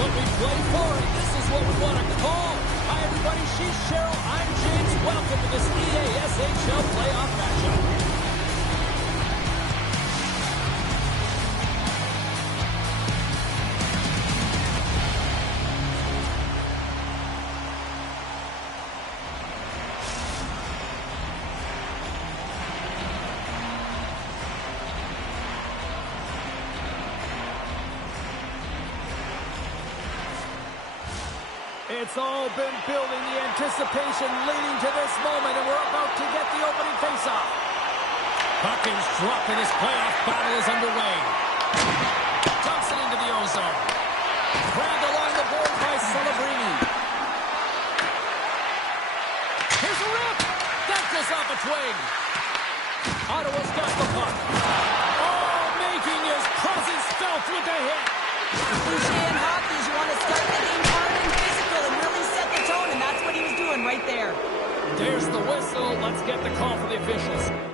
what we play for. This is what we want to call. Hi, everybody. She's Cheryl. I'm James. Welcome to this EASHL playoff matchup. It's all been building, the anticipation leading to this moment, and we're about to get the opening faceoff. Puck is dropped, and his playoff battle is underway. Dumps it into the ozone. Grabbed along the boards by Celebrini. Here's a rip. That goes off a twig. Ottawa's got the puck. Oh, making his presence felt with the hit. The cliche in hockey is you want to start the game hard and physical and really set the tone, and that's what he was doing right there. There's the whistle. Let's get the call for the officials.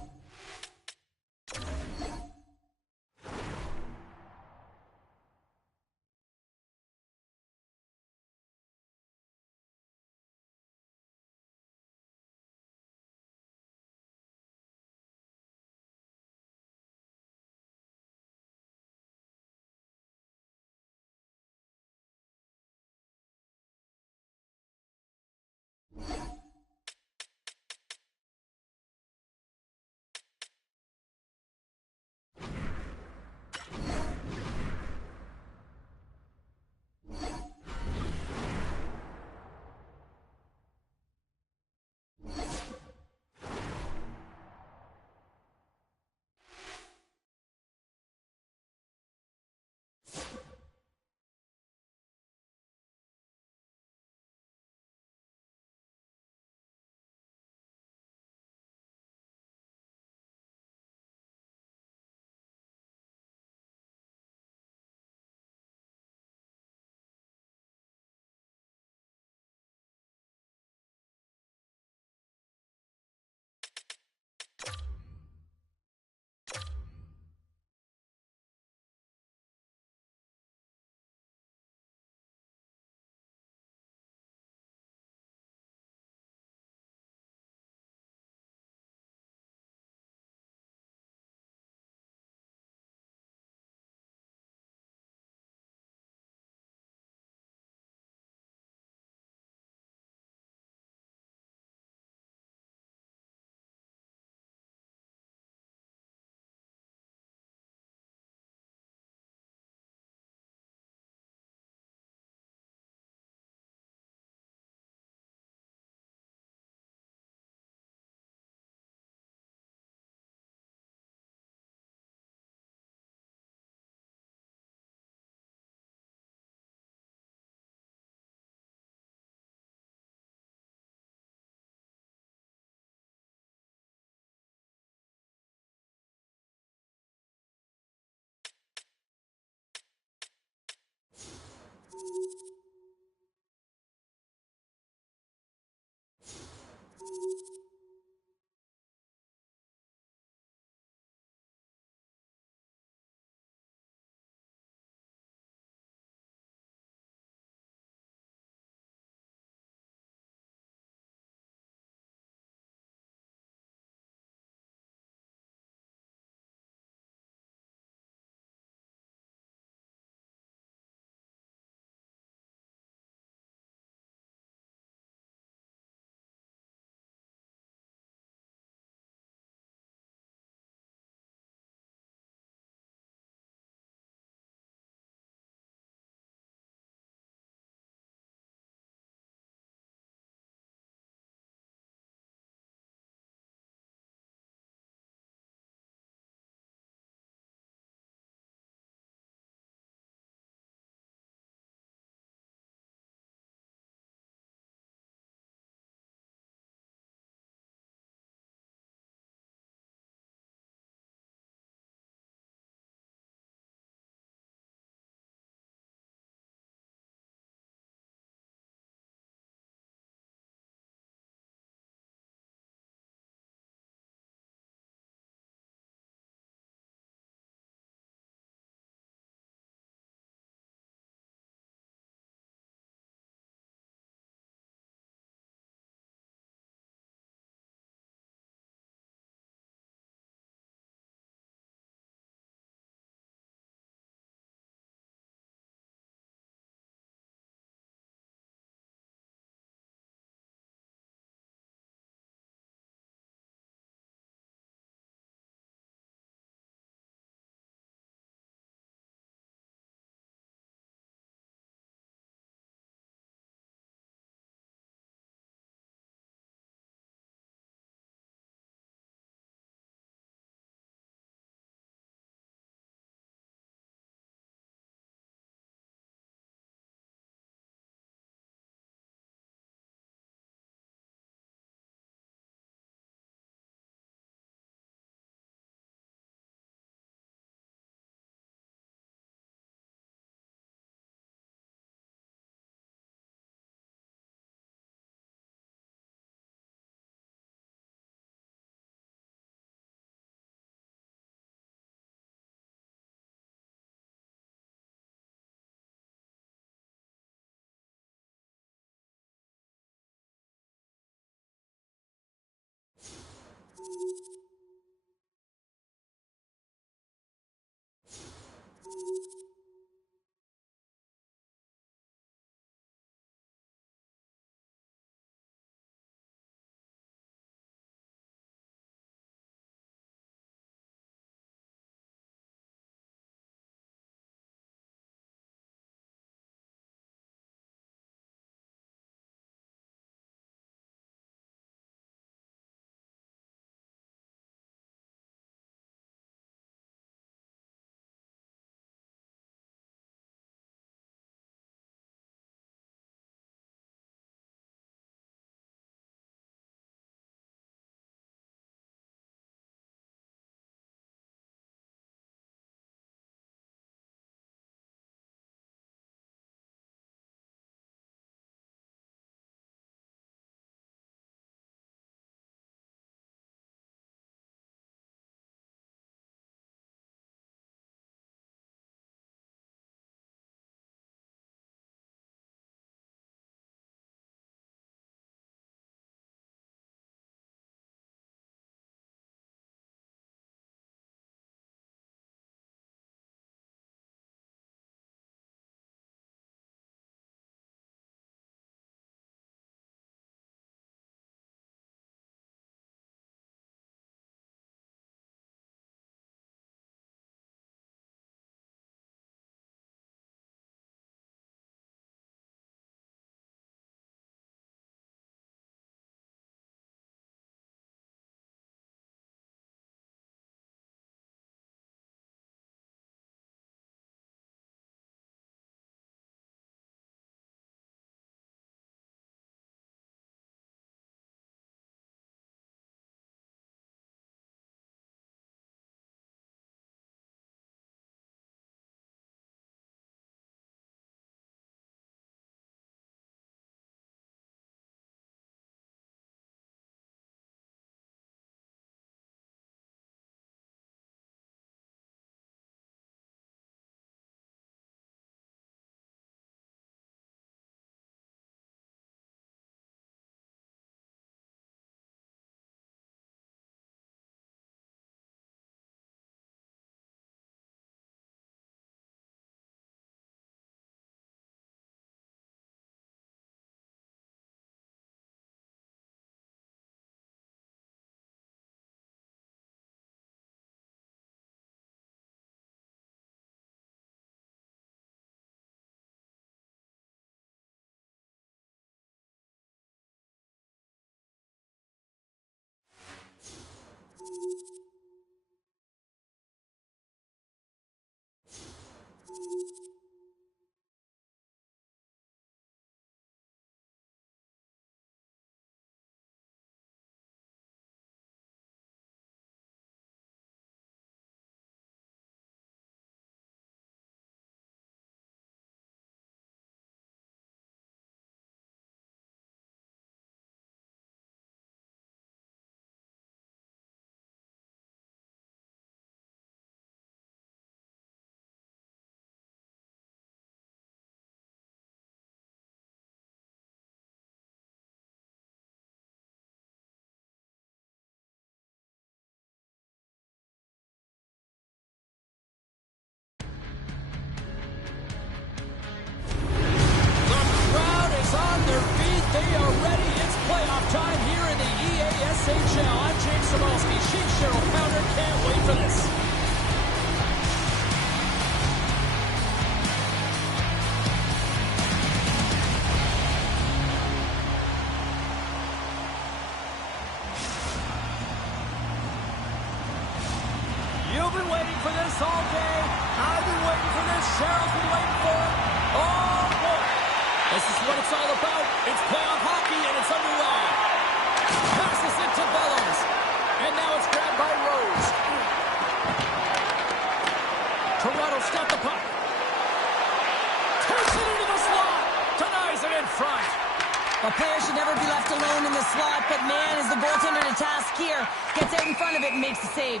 A player should never be left alone in the slot, but man, is the goaltender to task here. Gets out in front of it and makes the save.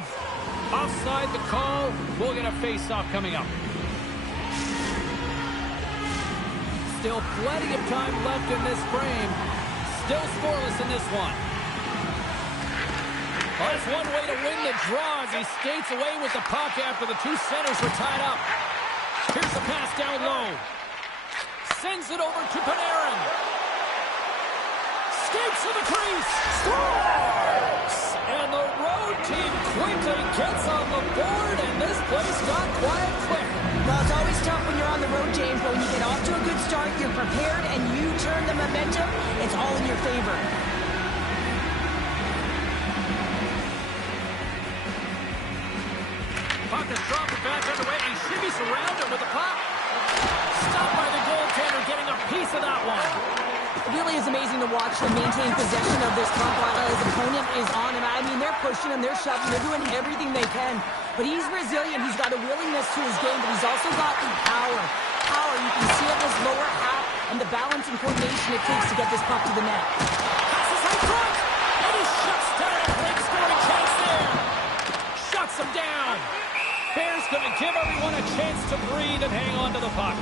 Offside the call. We'll get a face-off coming up. Still plenty of time left in this frame. Still scoreless in this one. Well, that's one way to win the draw as he skates away with the puck after the two centers were tied up. Here's the pass down low. Sends it over to Panarin. Skates to the crease. Scores! And the road team quickly gets on the board, and this place got quiet quick. Well, it's always tough when you're on the road, James, but when you get off to a good start, you're prepared, and you turn the momentum, it's all in your favor. Puck is dropped back underway. He shimmies around him with the puck. Stopped by the goaltender, getting a piece of that one. It really is amazing to watch him maintain possession of this puck while his opponent is on him. I mean, they're pushing him, they're shoving, they're doing everything they can. But he's resilient, he's got a willingness to his game, but he's also got the power. Power, you can see it in his lower half and the balance and coordination it takes to get this puck to the net. Passes high front, and he shuts down a great scoring chance there. Shuts him down. Bears going to give everyone a chance to breathe and hang on to the puck.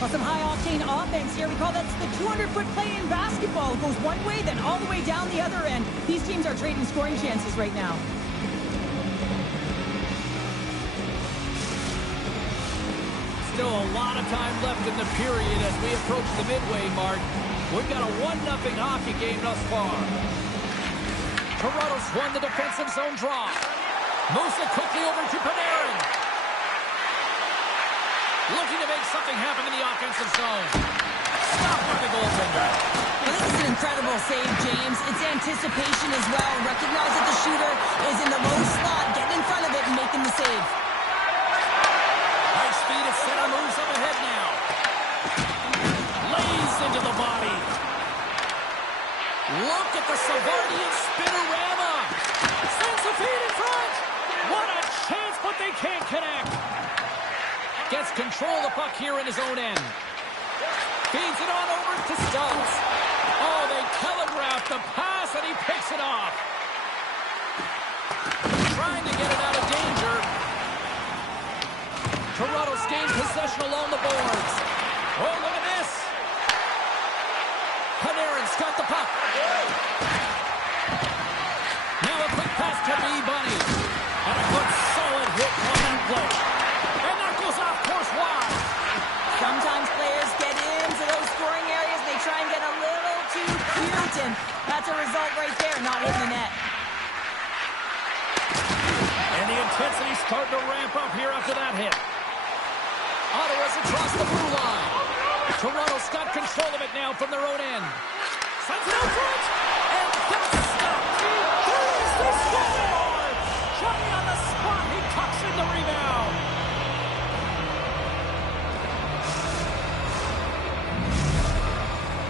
Well, some high-octane offense here. We call that the 200-foot play in basketball. It goes one way, then all the way down the other end. These teams are trading scoring chances right now. Still a lot of time left in the period as we approach the midway mark. We've got a 1-0 hockey game thus far. Toronto's won the defensive zone draw. Moves it quickly over to Panarin. Looking to make something happen in the offensive zone. Stopped by the goaltender. Well, this is an incredible save, James. It's anticipation as well. Recognize that the shooter is in the low slot, getting in front of it and making the save. High speed at center, moves up ahead now. Lays into the body. Look at the Savardian spinorama. Sends the feed in front. What a chance, but they can't connect. Gets control of the puck here in his own end. Feeds it on over to Stubbs. Oh, they telegraphed the pass, and he picks it off. Trying to get it out of danger. Toronto's gained possession along the boards. Oh, look at this. Panarin's got the puck. Now a quick pass to B-Bunny. And a good solid hit on that play. And that goes off course wide. Sometimes players get into those scoring areas. They try and get a little too cute, and that's a result right there, not hitting the net. And the intensity's starting to ramp up here after that hit. Ottawa's across the blue line. Toronto's got control of it now from their own end. Sends it out front. And that's stopped. Here's the score. Johnny on the spot. He tucks in the rebound.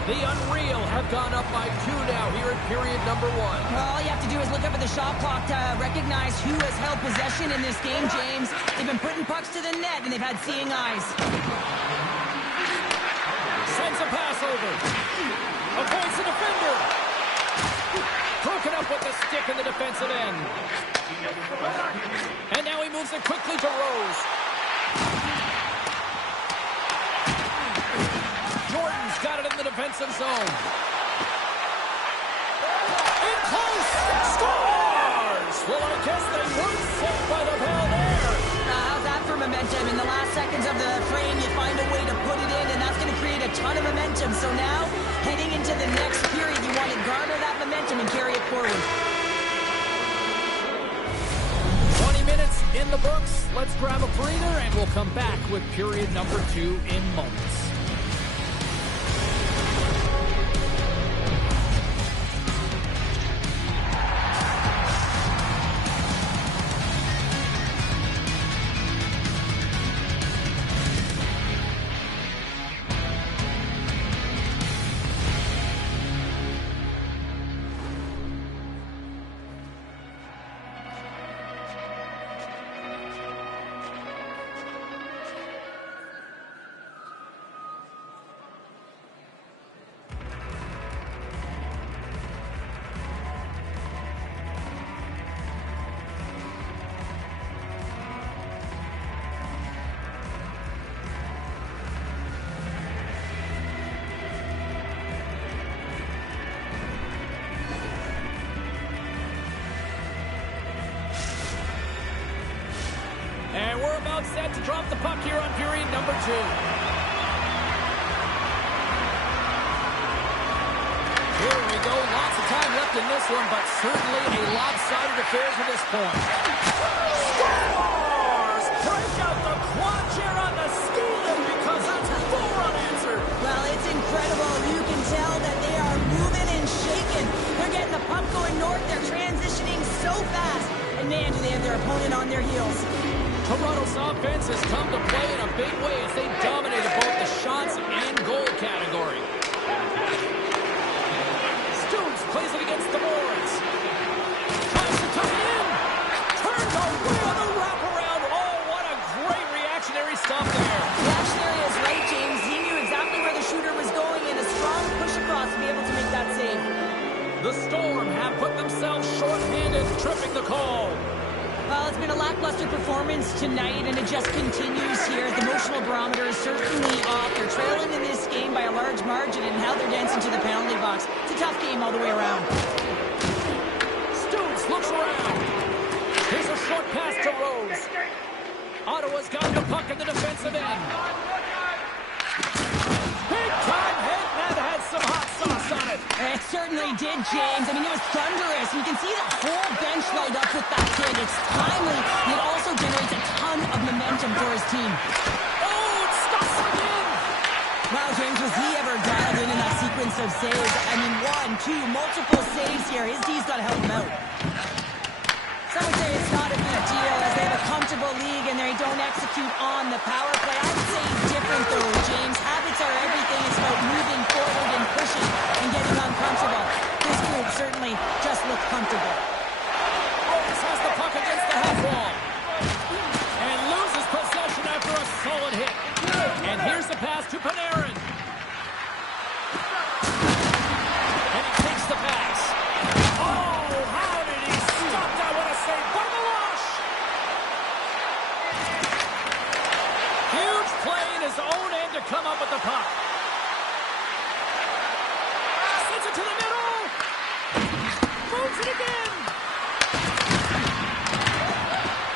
The Unreal have gone up by 2 now here in period number 1. Well, all you have to do is look up at the shot clock to recognize who has held possession in this game, James. They've been putting pucks to the net, and they've had seeing eyes. Sends a pass over. Avoids the defender. Broken up with the stick in the defensive end. And now he moves it quickly to Rose. Jordan's got it in the defensive zone. In close. Scores! Well, I guess they weren't set by the bell there. How's that for momentum? In the last seconds of the frame, you find a way to put it in, and that's going to create a ton of momentum. So now, heading into the next period, you want to garner that momentum and carry it forward. 20 minutes in the books. Let's grab a breather, and we'll come back with period number 2 in moments. about set to drop the puck here on period number 2. Here we go. Lots of time left in this one, but certainly a lopsided affair to this point. Scores! Break out the quad chair on the ski lift because that's 4 unanswered. Well, it's incredible. You can tell that they are moving and shaking. They're getting the puck going north. They're transitioning so fast. And man, do they have their opponent on their heels. Toronto's offense has come to play in a big way as they dominated both the shots and goal category. Stoops plays it against the boards. Tries to tuck it in. Turns away on the wraparound. Oh, what a great reactionary stop there. Reactionary is right, James. He knew exactly where the shooter was going and a strong push across to be able to make that save. The Storm have put themselves short-handed, tripping the call. Well, it's been a lackluster performance tonight, and it just continues here. The emotional barometer is certainly off. They're trailing in this game by a large margin, and how they're dancing to the penalty box. It's a tough game all the way around. Stoops looks around. Here's a short pass to Rose. Ottawa's got the puck in the defensive end. Big time hit, and that had some hot sauce on it. It certainly did, James. I mean, it was thunderous. You can see the whole bench light up with that hit. It's timely, and it also generates a ton of momentum for his team. Oh, it stops again. Wow, James, was he ever dialed in that sequence of saves? I mean, 1, 2, multiple saves here. His D's got to help him out. Some would say it's not a big deal as they have a comfortable league and they don't execute on the power play. I would say different, though, James. Habits are everything. It's about moving forward and pushing and getting uncomfortable. This group certainly just looked comfortable. Rose has the puck against the half wall and loses possession after a solid hit. And here's the pass to Panarin. And he takes the pass. Oh, how did he stop that? What a save by Milosh! Huge play in his own end to come up with the puck. Sends it to the middle. Moves it again.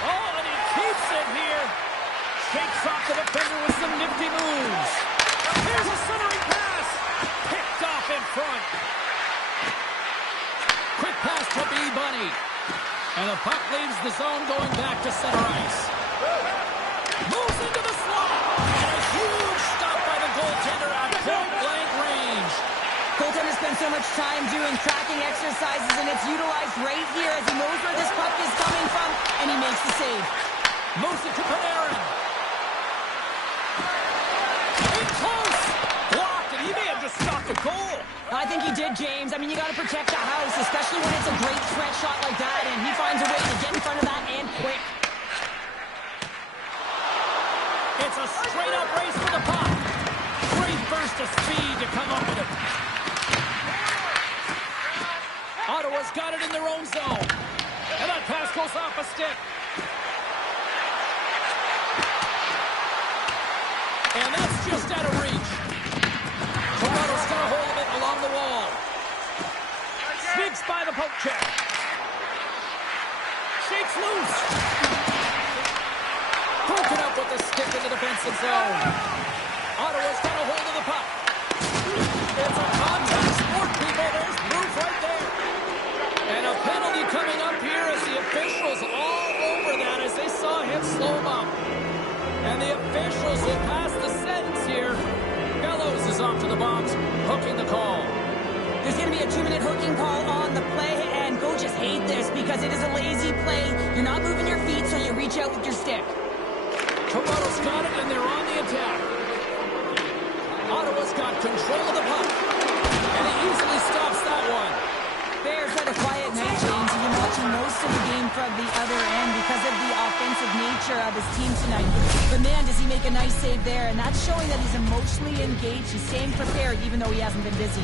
Oh, and he keeps it here. Shakes off the defender with some nifty moves. Here's a centering pass. Picked off in front. Quick pass to B. Bunny. And the puck leaves the zone going back to center ice. Moves into the slot. And a huge stop by the goaltender at point-blank range. Goaltender spends so much time doing tracking exercises, and it's utilized right here as he knows where this puck is coming from, and he makes the save. Moves it to Panarin. In close. Blocked, and he may have just stopped the goal. I think he did, James. I mean, you got to protect the house, especially when it's a great threat shot like that, and he finds a way to get in front of that and quick. It's a straight-up race for the puck. Great burst of speed to come up with it. Ottawa's got it in their own zone. And that pass goes off a stick. And that's just out of reach. Toronto's got a hold of it along the wall. Sneaks by the poke check. Shakes loose. Broken up with the stick in the defensive zone. Ottawa's got a hold of the puck. It's a contact sport, people. There's proof right there. And a penalty coming up here as the officials all over that as they saw him slow him up. And the officials will pass the sentence here. Bellows is off to the box, hooking the call. There's going to be a 2-minute hooking call on the play, and coaches hate this because it is a lazy play. You're not moving your feet, so you reach out with your stick. Toronto's got it, and they're on the attack. Ottawa's got control of the puck, and he easily stops that one. Bears had a quiet night, James. He's been watching most of the game from the other end because of the offensive nature of his team tonight. But man, does he make a nice save there, and that's showing that he's emotionally engaged. He's staying prepared even though he hasn't been busy.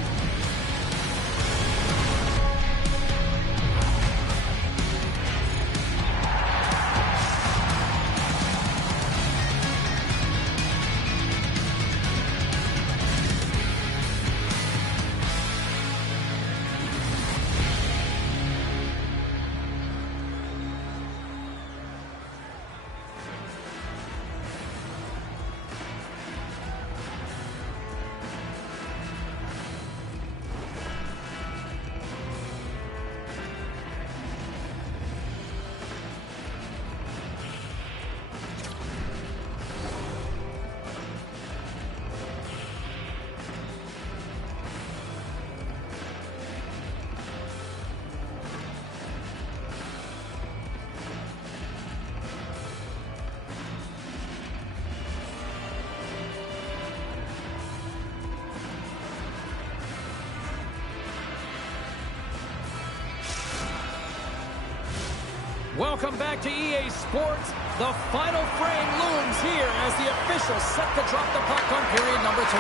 Welcome back to EA Sports. The final frame looms here as the officials set to drop the puck on period number 3.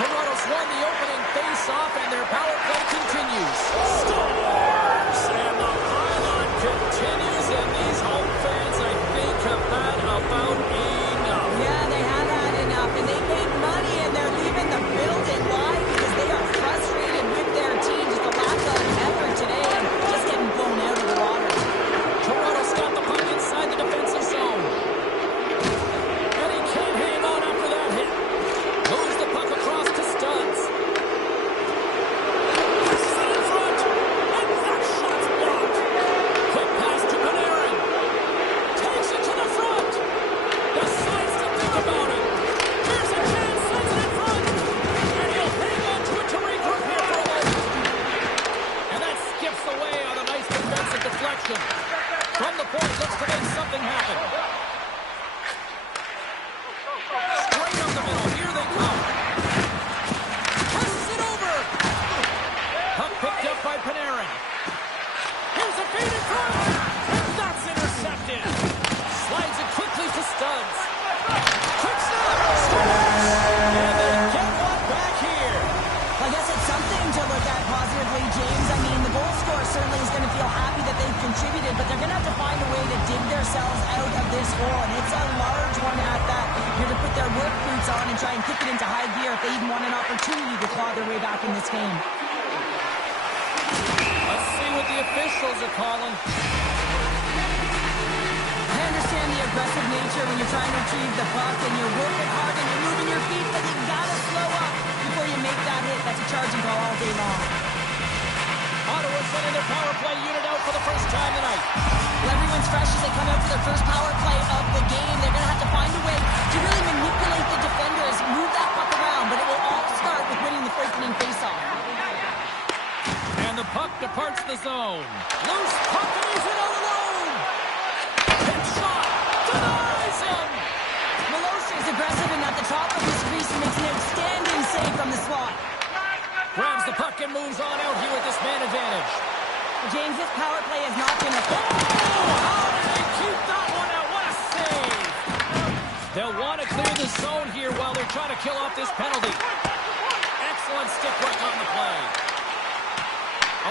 Toronto's won the opening face-off, and their power play continues. Scores! And the pylon continues, and these home fans, I think, have had about enough. Yeah, they have had enough, and they paid money, and they're leaving the building. Why? Because they are frustrated with their team. Just a lack of effort today, and just getting blown out of the water. Toronto's got the puck inside the defensive zone. And he can't hang on after that hit. Moves the puck across to Studs. Pushes it in front. And that shot's blocked. Quick pass to Panarin. Takes it to the front. Decides to think about it. Here's a chance. Sends it in front. And he'll hang on to it to regroup here for a moment. And that skips away on a nice defensive deflection. From the point, looks to make something happen. Straight up the middle. Here they come. Passes it over. Puck picked up by Panarin. Here's a feed in front. And that's intercepted. Slides it quickly to Studs. Quick snap. Scores. And they get one back here. I guess it's something to look at positively, James. I mean, the goal scorer certainly is going to feel happy that they've contributed, but they're going to have to find a way to dig themselves out of this hole, and it's a large one at that. Here to put their work boots on and try and kick it into high gear if they even want an opportunity to claw their way back in this game. Let's see what the officials are calling. I understand the aggressive nature when you're trying to retrieve the puck and you're working hard and you're moving your feet, but you gotta slow up before you make that hit. That's a charging call all day long. Ottawa's sending their power play unit out for the first time tonight. Well, everyone's fresh as they come out for their first power play of the game. They're going to have to find a way to really manipulate the defenders, move that puck around, but it will all start with winning the opening faceoff. And the puck departs the zone. Loose puck, and he's in all alone. Hip shot, denies him. Milosh is aggressive and at the top of his crease and makes an outstanding save from the slot. Grabs the puck and moves on out here with this man advantage. James, this power play has not been a... Oh, how did they keep that one out? What a save. They'll want to clear the zone here while they're trying to kill off this penalty. Excellent stick work on the play.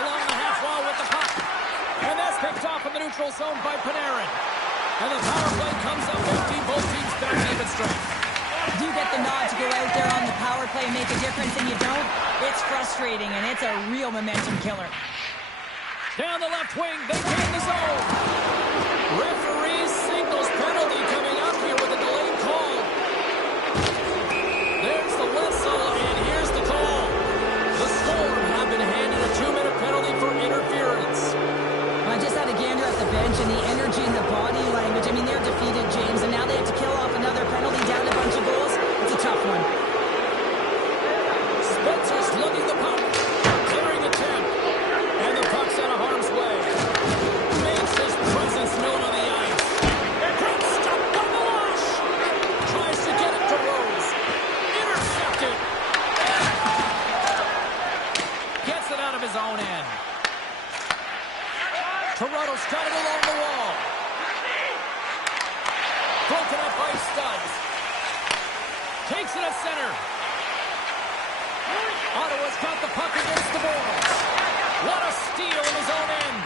Along the half wall with the puck. And that's picked off in the neutral zone by Panarin. And the power play comes up empty. Both teams back to even strength. Do get the nod to go out there on the power play and make a difference, and you don't. It's frustrating, and it's a real momentum killer. Down the left wing, they gain the zone. Referee signals penalty coming up here with a delayed call. There's the whistle, and here's the call. The Storm have been handed a 2-minute penalty for interference. I just had a gander at the bench, and the energy and the body language. I mean, they're defeated, James, and now they have to kill off another penalty, down a bunch of goals. It's a tough one. Spencer's lugging the puck. Clearing attempt. And the puck's out of harm's way. Makes his presence known on the ice. Great stop by Milosh. Tries to get it to Rose. Intercepted. Gets it out of his own end. Toronto's got it along the wall. Broken up by Studs. Takes it at center. Ottawa's got the puck against the boards. What a steal in his own end.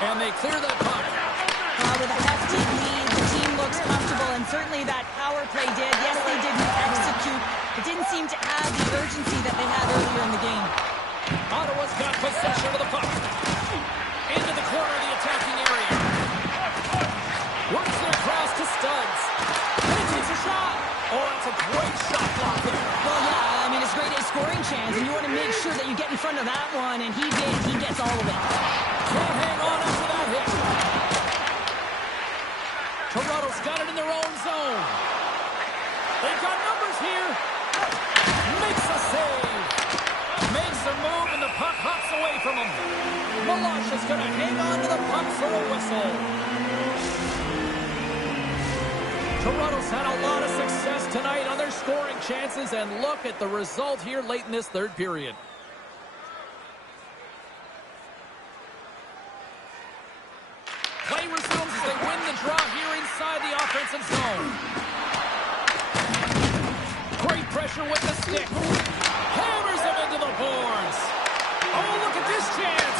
And they clear that puck. With a hefty lead, the team looks comfortable, and certainly that power play did. Yes, they didn't execute. It didn't seem to have the urgency that they had earlier in the game. Ottawa's got possession of the puck. Into the corner of the attacking area. Works it across to Studs. And he takes a shot. Oh, that's a great shot block there. Well, yeah, I mean, it's a great scoring chance, and you want to make sure that you get in front of that one, and he did. He gets all of it. Can't hang on after that hit. Toronto's got it in their own zone. They've got numbers here. Makes a save. Makes a move, and the puck hops away from him. Milosh is going to hang on to the puck for a whistle. Toronto's had a lot of success tonight on their scoring chances, and look at the result here late in this third period. Play resumes as they win the draw here inside the offensive zone. Great pressure with the stick. Hammers him into the boards. Oh, look at this chance.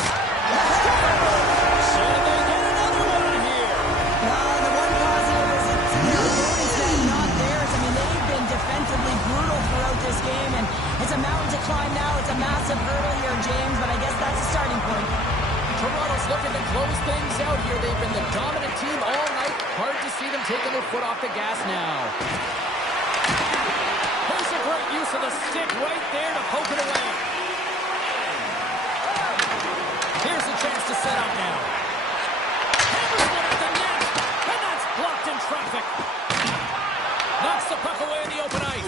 So they get another one here. Well, the one positive is it's the opponent's net, not theirs. I mean, they've been defensively brutal throughout this game, and it's a mountain to climb now. It's a massive hurdle here, James, but I guess that's a starting point. Toronto's looking to close things out here. They've been the dominant team all night. Hard to see them taking their foot off the gas now. Here's a great use of the stick right there to poke it away. Here's a chance to set up now. Hammers one at the net, and that's blocked in traffic. Knocks the puck away in the open ice.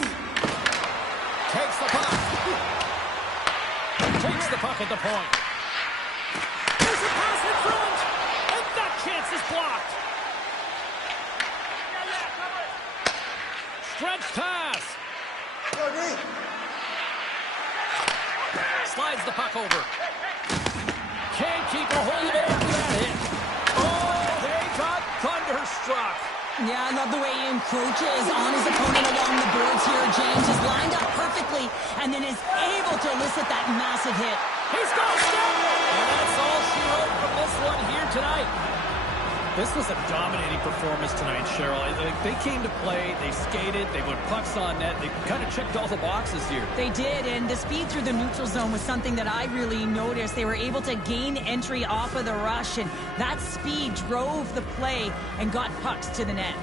Takes the puck. Takes the puck at the point. There's a pass in front, and that chance is blocked. Stretch pass. Slides the puck over. Can't keep a hold of it after that hit. Oh, they got thunderstruck. Yeah, I love the way he encroaches on his opponent along the boards here. James is lined up perfectly and then is able to elicit that massive hit. He's got it! And that's all she wrote from this one here tonight. This was a dominating performance tonight, Cheryl. They came to play, they skated, they put pucks on net, they kind of checked all the boxes here. They did, and the speed through the neutral zone was something that I really noticed. They were able to gain entry off of the rush, and that speed drove the play and got pucks to the net.